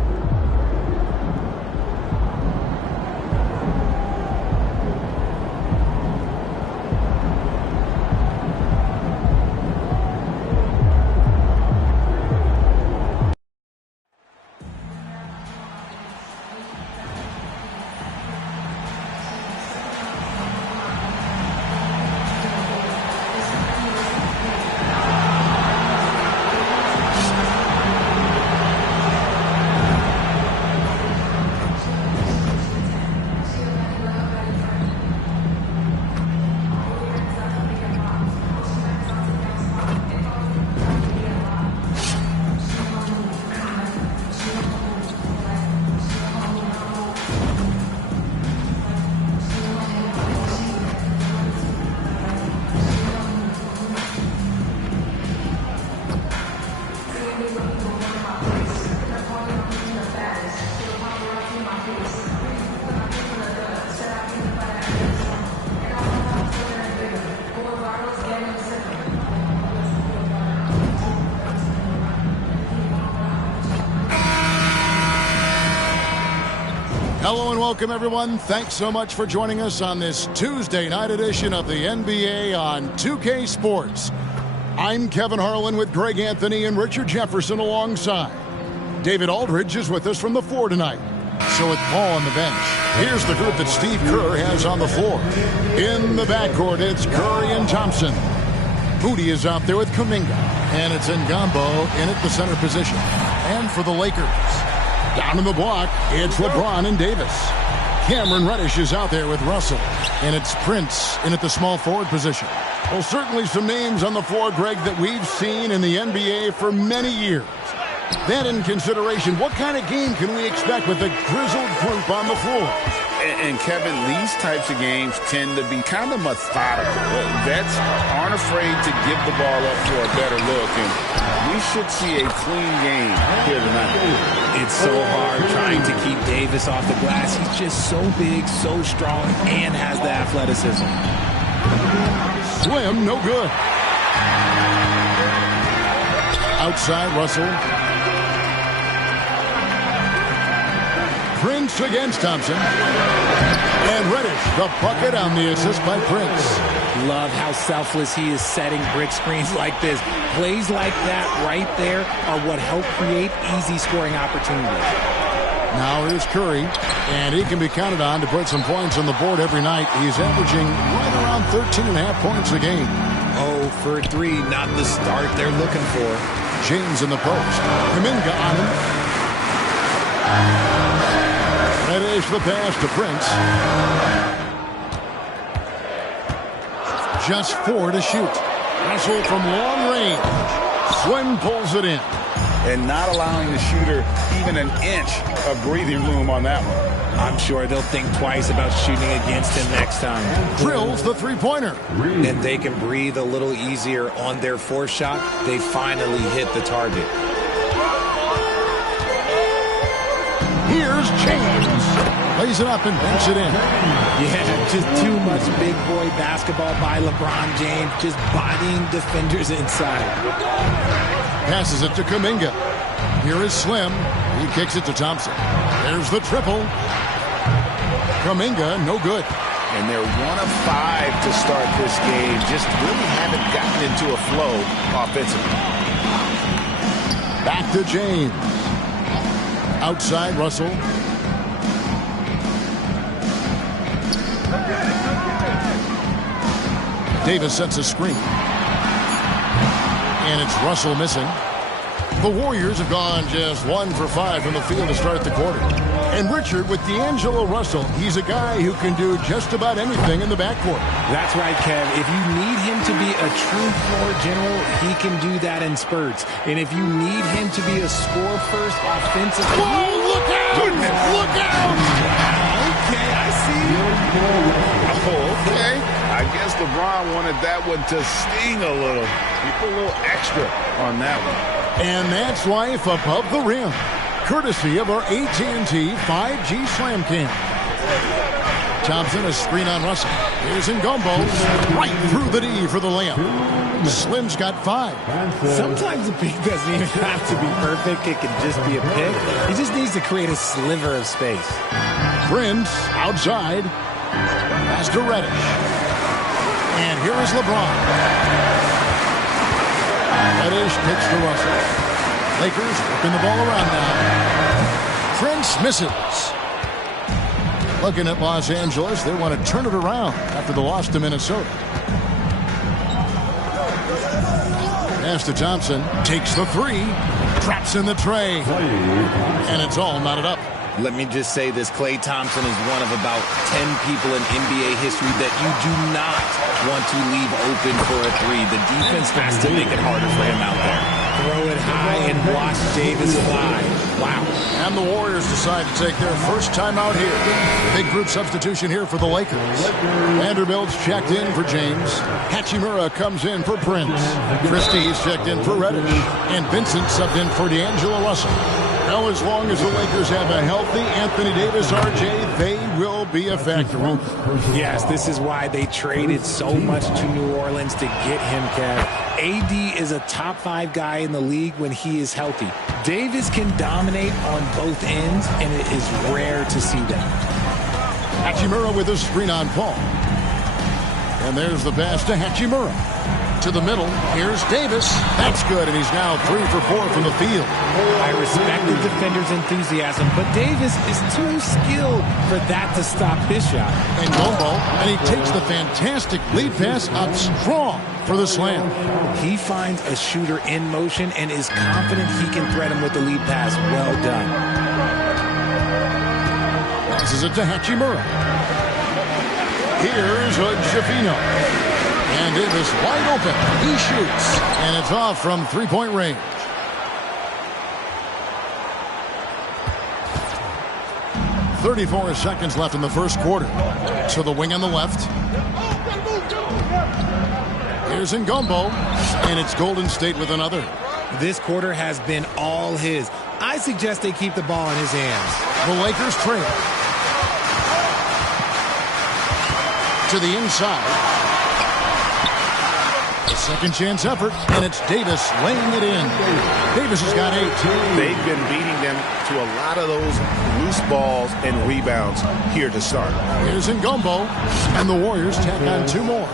Hello and welcome, everyone. Thanks so much for joining us on this Tuesday night edition of the NBA on 2K Sports. I'm Kevin Harlan with Greg Anthony and Richard Jefferson alongside. David Aldridge is with us from the floor tonight. So with Paul on the bench, here's the group that Steve Kerr has on the floor. In the backcourt, it's Curry and Thompson. Moody is out there with Kuminga. And it's Ngombo in at the center position. And for the Lakers, down in the block, it's LeBron and Davis. Cameron Reddish is out there with Russell. And it's Prince in at the small forward position. Well, certainly some names on the floor, Greg, that we've seen in the NBA for many years. That in consideration, what kind of game can we expect with a grizzled group on the floor? And Kevin, these types of games tend to be kind of methodical. Vets aren't afraid to give the ball up for a better look, and we should see a clean game here tonight. It's so hard trying to keep Davis off the glass. He's just so big, so strong, and has the athleticism. Slim, no good. Outside, Russell. Prince against Thompson. And Reddish, the bucket on the assist by Prince. Love how selfless he is setting brick screens like this. Plays like that right there are what help create easy scoring opportunities. Now here's Curry, and he can be counted on to put some points on the board every night. He's averaging right around 13.5 points a game. 0 for 3, not the start they're looking for. James in the post. Kuminga on him. Reddish the pass to Prince. Just 4 to shoot. Russell from long range. Slim pulls it in. And not allowing the shooter even an inch of breathing room on that one. I'm sure they'll think twice about shooting against him next time. Drills the three-pointer. And they can breathe a little easier on their fourth shot. They finally hit the target. Here's James. Lays it up and banks it in. Yeah, just too much big boy basketball by LeBron James. Just bodying defenders inside. Passes it to Kuminga. Here is Slim. He kicks it to Thompson. There's the triple. Kuminga, no good. And they're 1 of 5 to start this game. Just really haven't gotten into a flow offensively. Back to James. Outside, Russell. Davis sets a screen. And it's Russell missing. The Warriors have gone just 1 for 5 from the field to start the quarter. And Richard, with D'Angelo Russell, he's a guy who can do just about anything in the backcourt. That's right, Kev. If you need him to be a true floor general, he can do that in spurts. And if you need him to be a score-first offensive... Whoa, look out! Goodness. Look out! Okay, I see you. Oh, okay. I guess LeBron wanted that one to sting a little. He put a little extra on that one. And that's life above the rim, courtesy of our AT&T 5G Slam Cam. Thompson, a screen on Russell. Here's Ngombo, right through the D for the layup. Slim's got 5. Sometimes the pick doesn't even have to be perfect. It can just be a pick. He just needs to create a sliver of space. Prince outside. Pass to Reddish. And here is LeBron. Reddish kicks to Russell. Lakers whipping the ball around now. Prince misses. Looking at Los Angeles, they want to turn it around after the loss to Minnesota. Pass to Thompson. Takes the 3. Drops in the tray. And it's all knotted up. Let me just say this. Klay Thompson is one of about 10 people in NBA history that you do not want to leave open for a 3. The defense has to make it harder for him out there. Throw it high and watch Davis fly. Wow. And the Warriors decide to take their first time out here. Big group substitution here for the Lakers. Vanderbilt's checked in for James. Hachimura comes in for Prince. Christie's checked in for Reddish. And Vincent subbed in for D'Angelo Russell. Now, as long as the Lakers have a healthy Anthony Davis, RJ, they will be a factor. Yes, this is why they traded so much to New Orleans to get him, Kev. AD is a top 5 guy in the league when he is healthy. Davis can dominate on both ends, and it is rare to see that. Hachimura with a screen on Paul. And there's the pass to Hachimura. To the middle. Here's Davis. That's good, and he's now 3 for 4 from the field. I respect the defender's enthusiasm, but Davis is too skilled for that to stop his shot. And Gombo, and he takes the fantastic lead pass up strong for the slam. He finds a shooter in motion and is confident he can threat him with the lead pass. Well done. Passes it to Hachimura. Here's Hood-Schifino. And Davis wide open. He shoots. And it's off from 3-point range. .34 seconds left in the first quarter. To the wing on the left. Here's Ngombo. And it's Golden State with another. This quarter has been all his. I suggest they keep the ball in his hands. The Lakers trail. To the inside. Second chance effort, and it's Davis laying it in. Davis has got 8. They've been beating them to a lot of those loose balls and rebounds here to start. Here's Ngombo, and the Warriors tack on 2 more.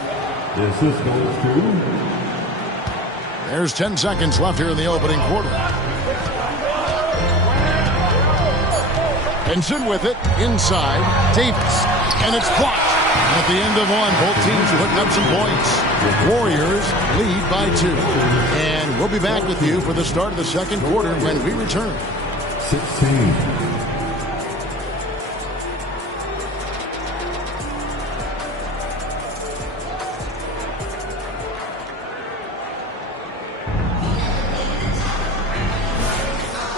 There's 10 seconds left here in the opening quarter. Benson with it, inside, Davis, and it's blocked. At the end of one, both teams putting up some points. Warriors lead by 2. And we'll be back with you for the start of the second quarter when we return. 16.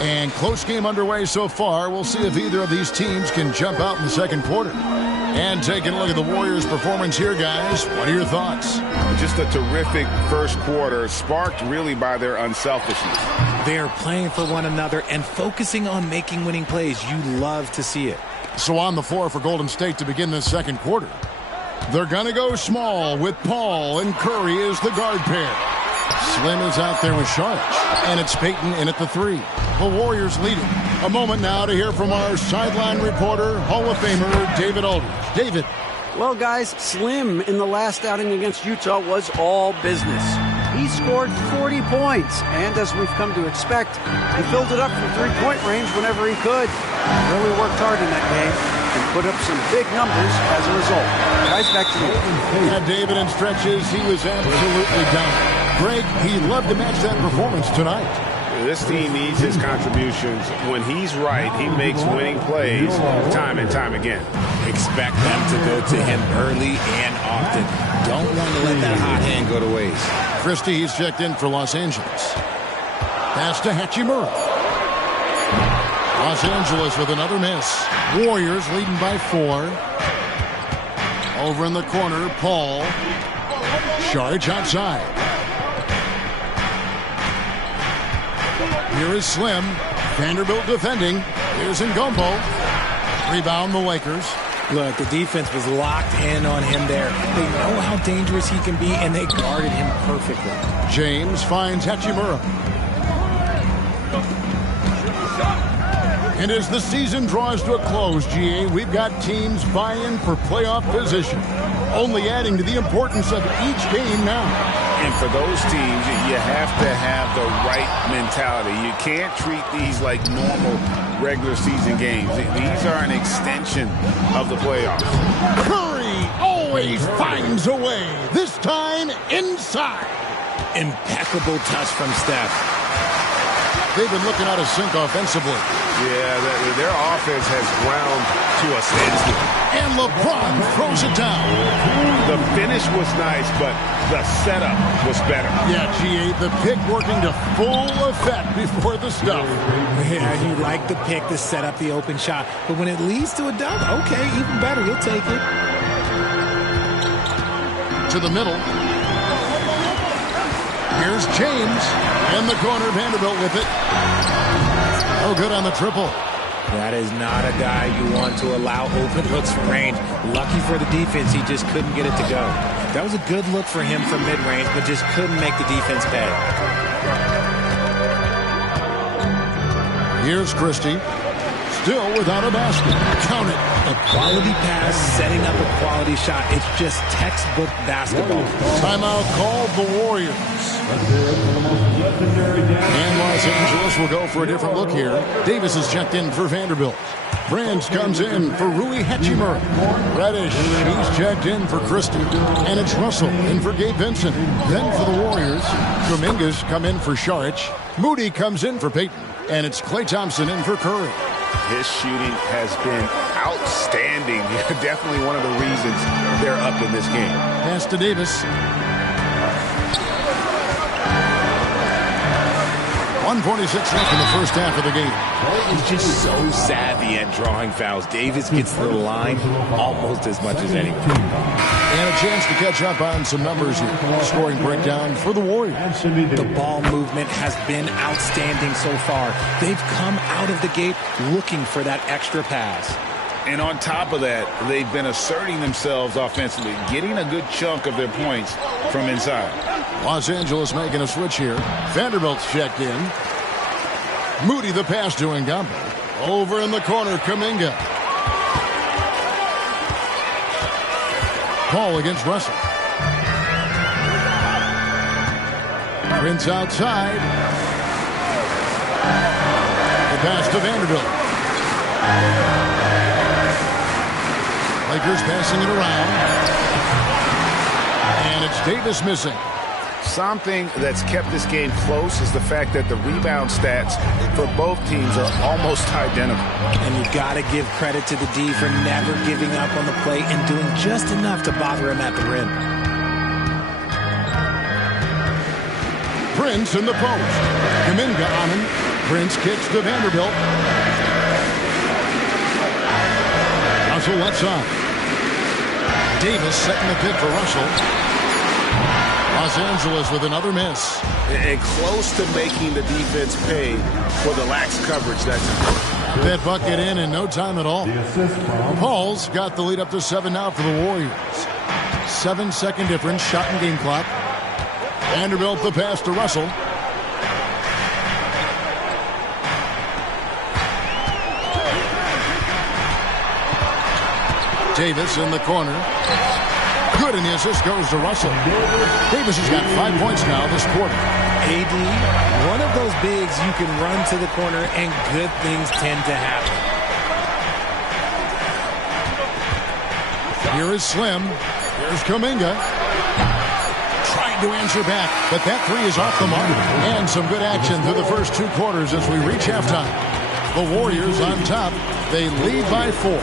And close game underway so far. We'll see if either of these teams can jump out in the second quarter. And taking a look at the Warriors' performance here, guys. What are your thoughts? Just a terrific first quarter, sparked really by their unselfishness. They're playing for one another and focusing on making winning plays. You love to see it. So on the floor for Golden State to begin this second quarter. They're going to go small with Paul and Curry as the guard pair. Slim is out there with Sharp. And it's Payton in at the 3. The Warriors leading. A moment now to hear from our sideline reporter, Hall of Famer David Aldridge. David. Well, guys, Slim in the last outing against Utah was all business. He scored 40 points, and as we've come to expect, he filled it up from 3-point range whenever he could. Really worked hard in that game and put up some big numbers as a result. Guys, back to you. Yeah, David, in stretches, he was absolutely down. Greg, he loved to match that performance tonight. This team needs his contributions. When he's right, he makes winning plays time and time again. Expect them to go to him early and often. Don't want to let that hot hand go to waste. Christie, he's checked in for Los Angeles. Pass to Hachimura. Los Angeles with another miss. Warriors leading by 4. Over in the corner, Paul. Charge outside. Here is Slim. Vanderbilt defending. Here's Ngombo. Rebound the Lakers. Look, the defense was locked in on him there. They know how dangerous he can be, and they guarded him perfectly. James finds Hachimura. And as the season draws to a close, GA, we've got teams vying for playoff position, only adding to the importance of each game now. And for those teams, you have to have the right mentality. You can't treat these like normal regular season games. These are an extension of the playoffs. Curry always finds a way, this time inside. Impeccable touch from Steph. They've been looking out of sync offensively. Yeah, their offense has ground to a standstill. And LeBron throws it down. The finish was nice, but the setup was better. Yeah, GA, the pick working to full effect before the stuff. Yeah, you like the pick to set up the open shot. But when it leads to a dunk, okay, even better. You'll take it. To the middle. Here's James. In the corner, Vanderbilt with it. Oh, good on the triple. That is not a guy you want to allow open looks from range. Lucky for the defense, he just couldn't get it to go. That was a good look for him from mid-range, but just couldn't make the defense pay. Here's Christie. Still without a basket. Count it. A quality pass, setting up a quality shot. It's just textbook basketball. Timeout called the Warriors. And Los Angeles will go for a different look here. Davis is checked in for Vanderbilt. Brands comes in for Rui Hachimura. Reddish, he's checked in for Christie. And it's Russell in for Gabe Vincent. Then for the Warriors, Dominguez come in for Saric. Moody comes in for Payton. And it's Klay Thompson in for Curry. His shooting has been outstanding. Definitely one of the reasons they're up in this game. Pass to Davis. 1:46 left in the first half of the game. He's just so savvy at drawing fouls. Davis gets to the line almost as much as anyone. And a chance to catch up on some numbers here. Scoring breakdown for the Warriors. The ball movement has been outstanding so far. They've come out of the gate looking for that extra pass. And on top of that, they've been asserting themselves offensively, getting a good chunk of their points from inside. Los Angeles making a switch here. Vanderbilt's checked in. Moody the pass to Ngambo. Over in the corner, Kuminga. Ball against Russell. Prince outside. The pass to Vanderbilt. Lakers passing it around. And it's Davis missing. Something that's kept this game close is the fact that the rebound stats for both teams are almost identical. And you've got to give credit to the D for never giving up on the play and doing just enough to bother him at the rim. Prince in the post. Kuminga on him. Prince kicks to Vanderbilt. Russell left side. Davis setting the pick for Russell. Los Angeles with another miss. And close to making the defense pay for the lax coverage that's important. That bucket in no time at all. Paul's got the lead up to 7 now for the Warriors. 7-second difference, shot and game clock. Vanderbilt the pass to Russell. Davis in the corner. Good, and the assist goes to Russell. Davis has got 5 points now this quarter. AD, one of those bigs you can run to the corner and good things tend to happen. Here is Slim. Here's Kuminga. Trying to answer back, but that three is off the mark. And some good action through the first 2 quarters as we reach halftime. The Warriors on top. They lead by 4.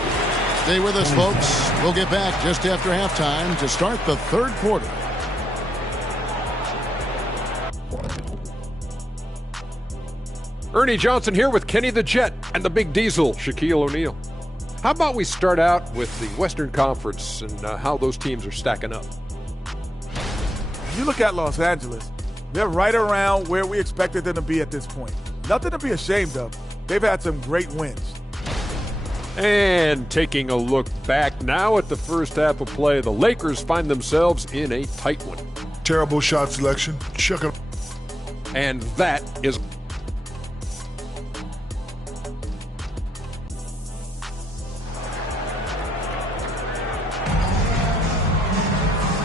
Stay with us, folks. We'll get back just after halftime to start the third quarter. Ernie Johnson here with Kenny the Jet and the Big Diesel, Shaquille O'Neal. How about we start out with the Western Conference and how those teams are stacking up? You look at Los Angeles, they're right around where we expected them to be at this point. Nothing to be ashamed of. They've had some great wins. And taking a look back now at the first half of play, the Lakers find themselves in a tight one. Terrible shot selection. Shook it. And that is...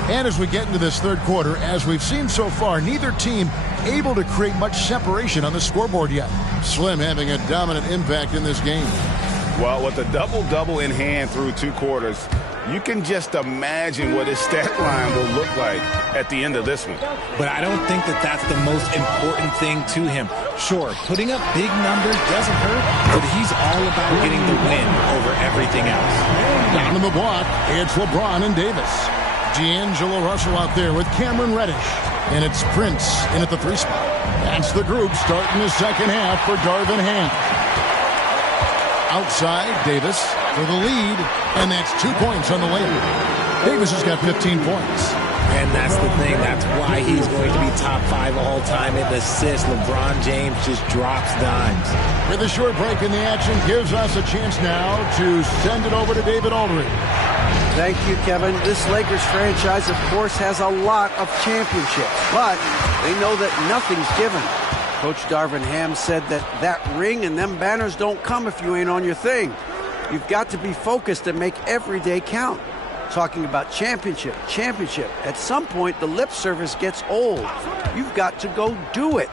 And as we get into this third quarter, as we've seen so far, neither team able to create much separation on the scoreboard yet. Slim having a dominant impact in this game. Well, with a double-double in hand through 2 quarters, you can just imagine what his stat line will look like at the end of this one. But I don't think that that's the most important thing to him. Sure, putting up big numbers doesn't hurt, but he's all about getting the win over everything else. Down in the block, it's LeBron and Davis. D'Angelo Russell out there with Cameron Reddish. And it's Prince in at the 3 spot. That's the group starting the second half for Darvin Ham. Outside, Davis for the lead, and that's 2 points on the lane. Davis has got 15 points. And that's the thing. That's why he's going to be top 5 all time in assists. LeBron James just drops dimes. With a short break in the action, gives us a chance now to send it over to David Aldridge. Thank you, Kevin. This Lakers franchise, of course, has a lot of championships, but they know that nothing's given. Coach Darvin Ham said that ring and them banners don't come if you ain't on your thing. You've got to be focused and make every day count. Talking about championship. At some point, the lip service gets old. You've got to go do it.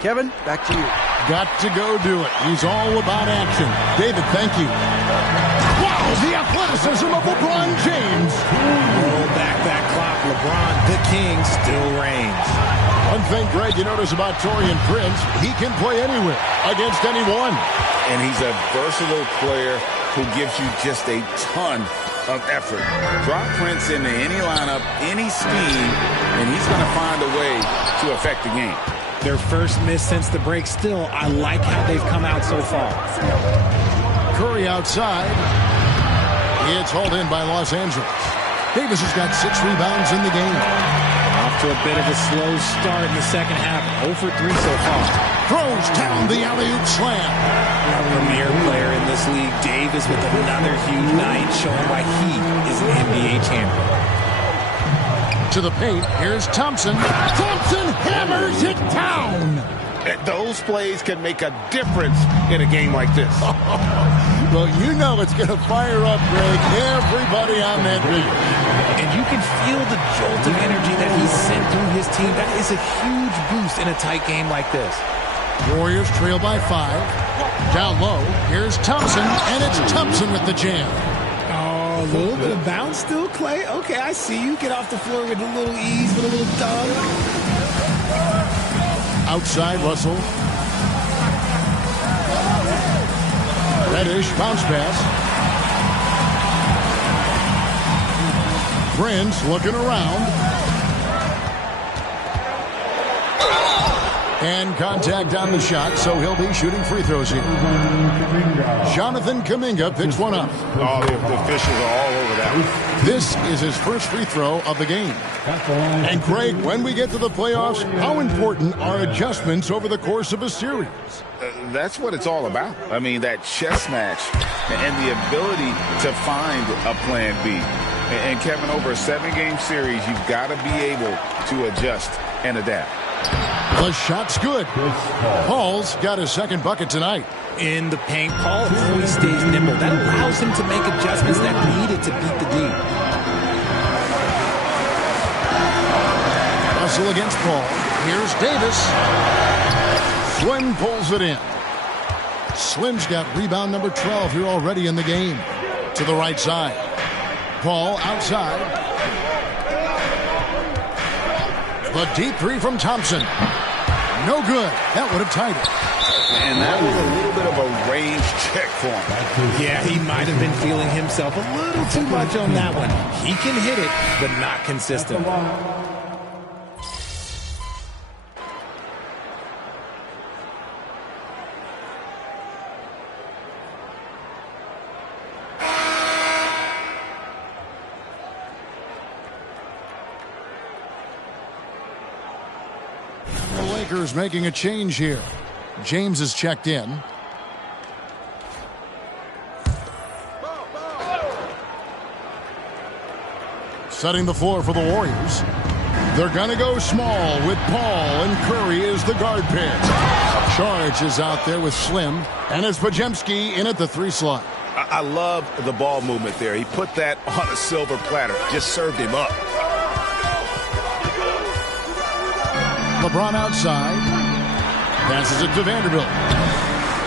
Kevin, back to you. Got to go do it. He's all about action. David, thank you. Wow, the athleticism of LeBron James. Roll back that clock. LeBron, the king, still reigns. One thing, Greg, you notice about Taurean Prince, he can play anywhere, against anyone. And he's a versatile player who gives you just a ton of effort. Drop Prince into any lineup, any scheme, and he's going to find a way to affect the game. Their first miss since the break. Still, I like how they've come out so far. Curry outside. It's hauled in by Los Angeles. Davis has got 6 rebounds in the game. Off to a bit of a slow start in the second half. 0 for 3 so far. Throws down the alley-oop slam. Premier player in this league, Davis, with another huge night, showing why he is an NBA champion. To the paint, here's Thompson. Thompson hammers it down. Those plays can make a difference in a game like this. Well, you know it's going to fire up, Greg, everybody on that beat. And you can feel the jolt of energy that he sent through his team. That is a huge boost in a tight game like this. Warriors trail by 5. Down low, here's Thompson, and it's Thompson with the jam. Oh, a little bit of bounce still, Clay. Okay, I see you. Get off the floor with a little ease, with a little thug. Outside, Russell. Reddish, bounce pass. Prince looking around. And contact on the shot, so he'll be shooting free throws here. Jonathan Kuminga picks one up. Oh, the officials are all over that one. This is his first free throw of the game. And Craig, when we get to the playoffs, how important are adjustments over the course of a series? That's what it's all about. I mean, that chess match and the ability to find a plan B. And Kevin, over a 7-game series, you've got to be able to adjust and adapt. The shot's good. Paul's got his second bucket tonight. In the paint, Paul always stays nimble. That allows him to make adjustments that needed to beat the D. Russell against Paul. Here's Davis. Slim pulls it in. Slim's got rebound number 12 here already in the game. To the right side. Paul outside. The deep 3 from Thompson. No good. That would have tied it. And that was a little bit of a range check for him. Yeah, he might have been feeling himself a little too much on that one. He can hit it, but not consistent. Lakers making a change here. James is checked in. Setting the floor for the Warriors. They're going to go small with Paul, and Curry is the guard pair. Charge is out there with Slim, and it's Podziemski in at the 3 slot. I love the ball movement there. He put that on a silver platter. Just served him up. LeBron outside. Passes it to Vanderbilt.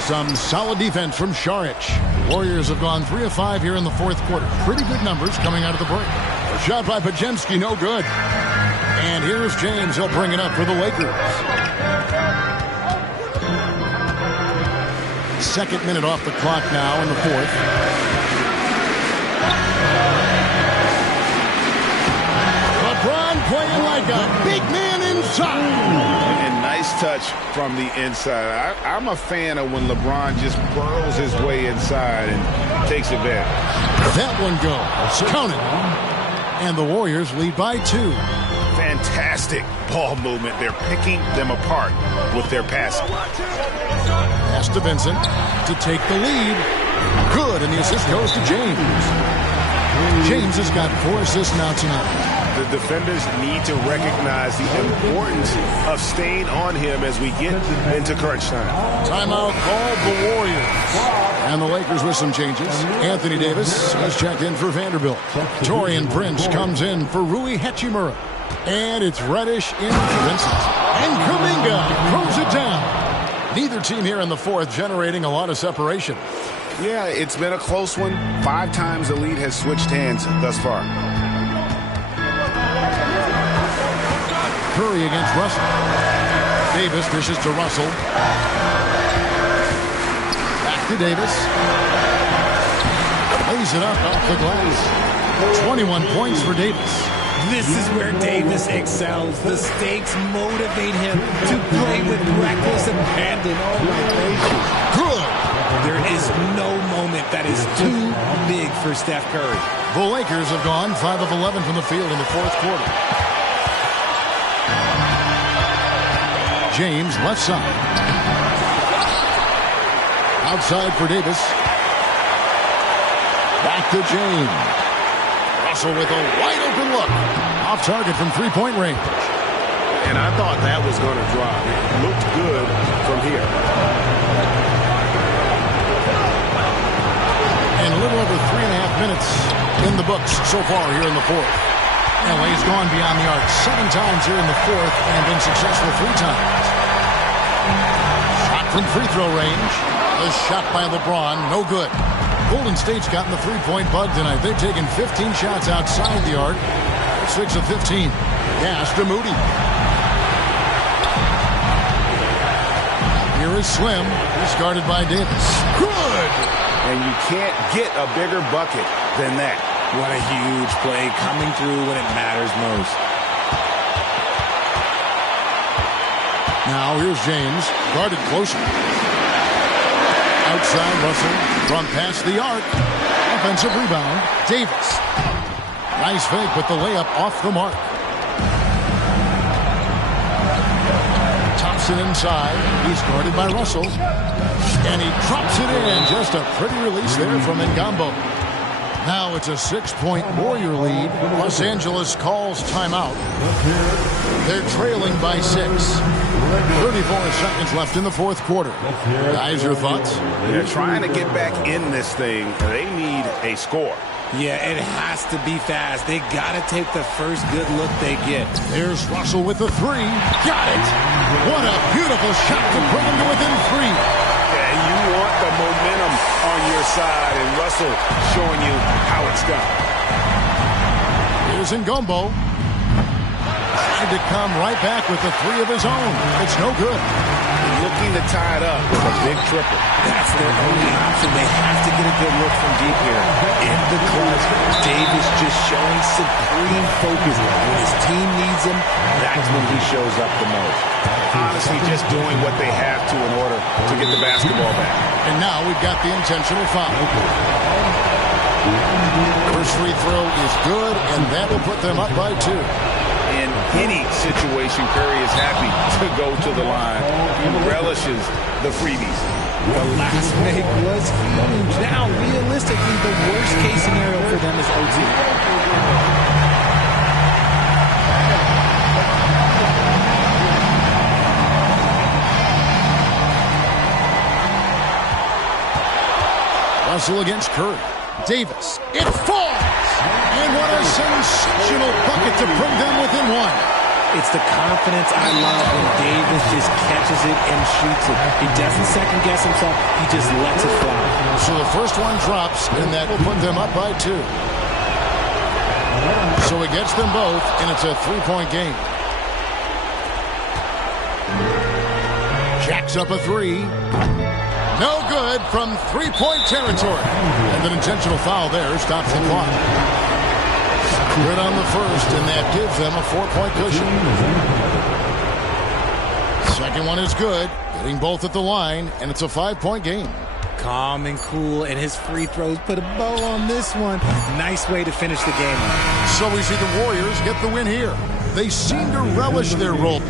Some solid defense from Šarić. Warriors have gone 3 of 5 here in the 4th quarter. Pretty good numbers coming out of the break. A shot by Podziemski, no good. And here's James. He'll bring it up for the Lakers. 2nd minute off the clock now in the 4th. LeBron playing like a big man inside. And nice touch from the inside. I'm a fan of when LeBron just burrows his way inside and takes advantage. That one goes. Count it. And the Warriors lead by 2. Fantastic ball movement. They're picking them apart with their passing. Pass to Vincent to take the lead. Good, and the assist goes to James. James has got 4 assists now tonight. The defenders need to recognize the importance of staying on him as we get into crunch time. Timeout called the Warriors. And the Lakers with some changes. Anthony Davis has checked in for Vanderbilt. Taurean Prince comes in for Rui Hachimura. And it's Reddish in for Vincent. And Kuminga throws it down. Neither team here in the 4th generating a lot of separation. Yeah, it's been a close one. 5 times the lead has switched hands thus far. Curry against Russell. Davis dishes to Russell. Back to Davis. Lays it up off the glass. 21 points for Davis. This is where Davis excels. The stakes motivate him to play with reckless abandon. Oh, my gracious. Good. There is no moment that is too big for Steph Curry. The Lakers have gone 5 of 11 from the field in the 4th quarter. James left side. Outside for Davis. Back to James. Russell with a wide open look. Off target from 3-point range. And I thought that was going to drop. It looked good from here. And a little over 3.5 minutes in the books so far here in the 4th. LA's gone beyond the arc 7 times here in the 4th and been successful 3 times. Shot from free throw range. A shot by LeBron, no good. Golden State's gotten the 3-point bug tonight. They've taken 15 shots outside the arc. 6 of 15. Pass to Moody. Here is Slim. He's guarded by Davis. Good! And you can't get a bigger bucket than that. What a huge play coming through when it matters most. Now here's James, guarded closer. Outside Russell, from past the arc. Offensive rebound, Davis. Nice fake with the layup off the mark. Thompson inside. He's guarded by Russell. And he drops it in. Just a pretty release there from Ngombo. Now it's a 6-point Warrior lead. Los Angeles calls timeout. They're trailing by 6. 34 seconds left in the 4th quarter. Guys, your thoughts? They're trying to get back in this thing. They need a score. Yeah, it has to be fast. They got to take the first good look they get. There's Russell with the 3. Got it! What a beautiful shot to bring him to within 3. Yeah, you want the momentum on your side, and Russell showing you how it's done. Here's Ngombo. Tried to come right back with the 3 of his own. It's no good. Looking to tie it up with a big triple. That's their only option. They have to get a good look from deep here. In the clutch, Davis just showing supreme focus. When his team needs him, that's when he shows up the most. Honestly, just doing what they have to in order to get the basketball back. And now we've got the intentional foul. First free throw is good, and that will put them up by 2. In any situation, Curry is happy to go to the line. He relishes the freebies. The last make was huge. Now, realistically, the worst case scenario for them is OT. whistle against Curry. Davis, it falls! And what a sensational bucket to bring them within one. It's the confidence I love when Davis just catches it and shoots it. He doesn't second guess himself. He just lets it fly. So the first one drops, and that will put them up by 2. So it gets them both, and it's a 3-point game. Jacks up a 3. No good from 3-point territory. And an intentional foul there stops the clock. Good on the first, and that gives them a 4-point cushion. Second one is good, hitting both at the line, and it's a 5-point game. Calm and cool, and his free throws put a bow on this one. Nice way to finish the game. So we see the Warriors get the win here. They seem to relish their role.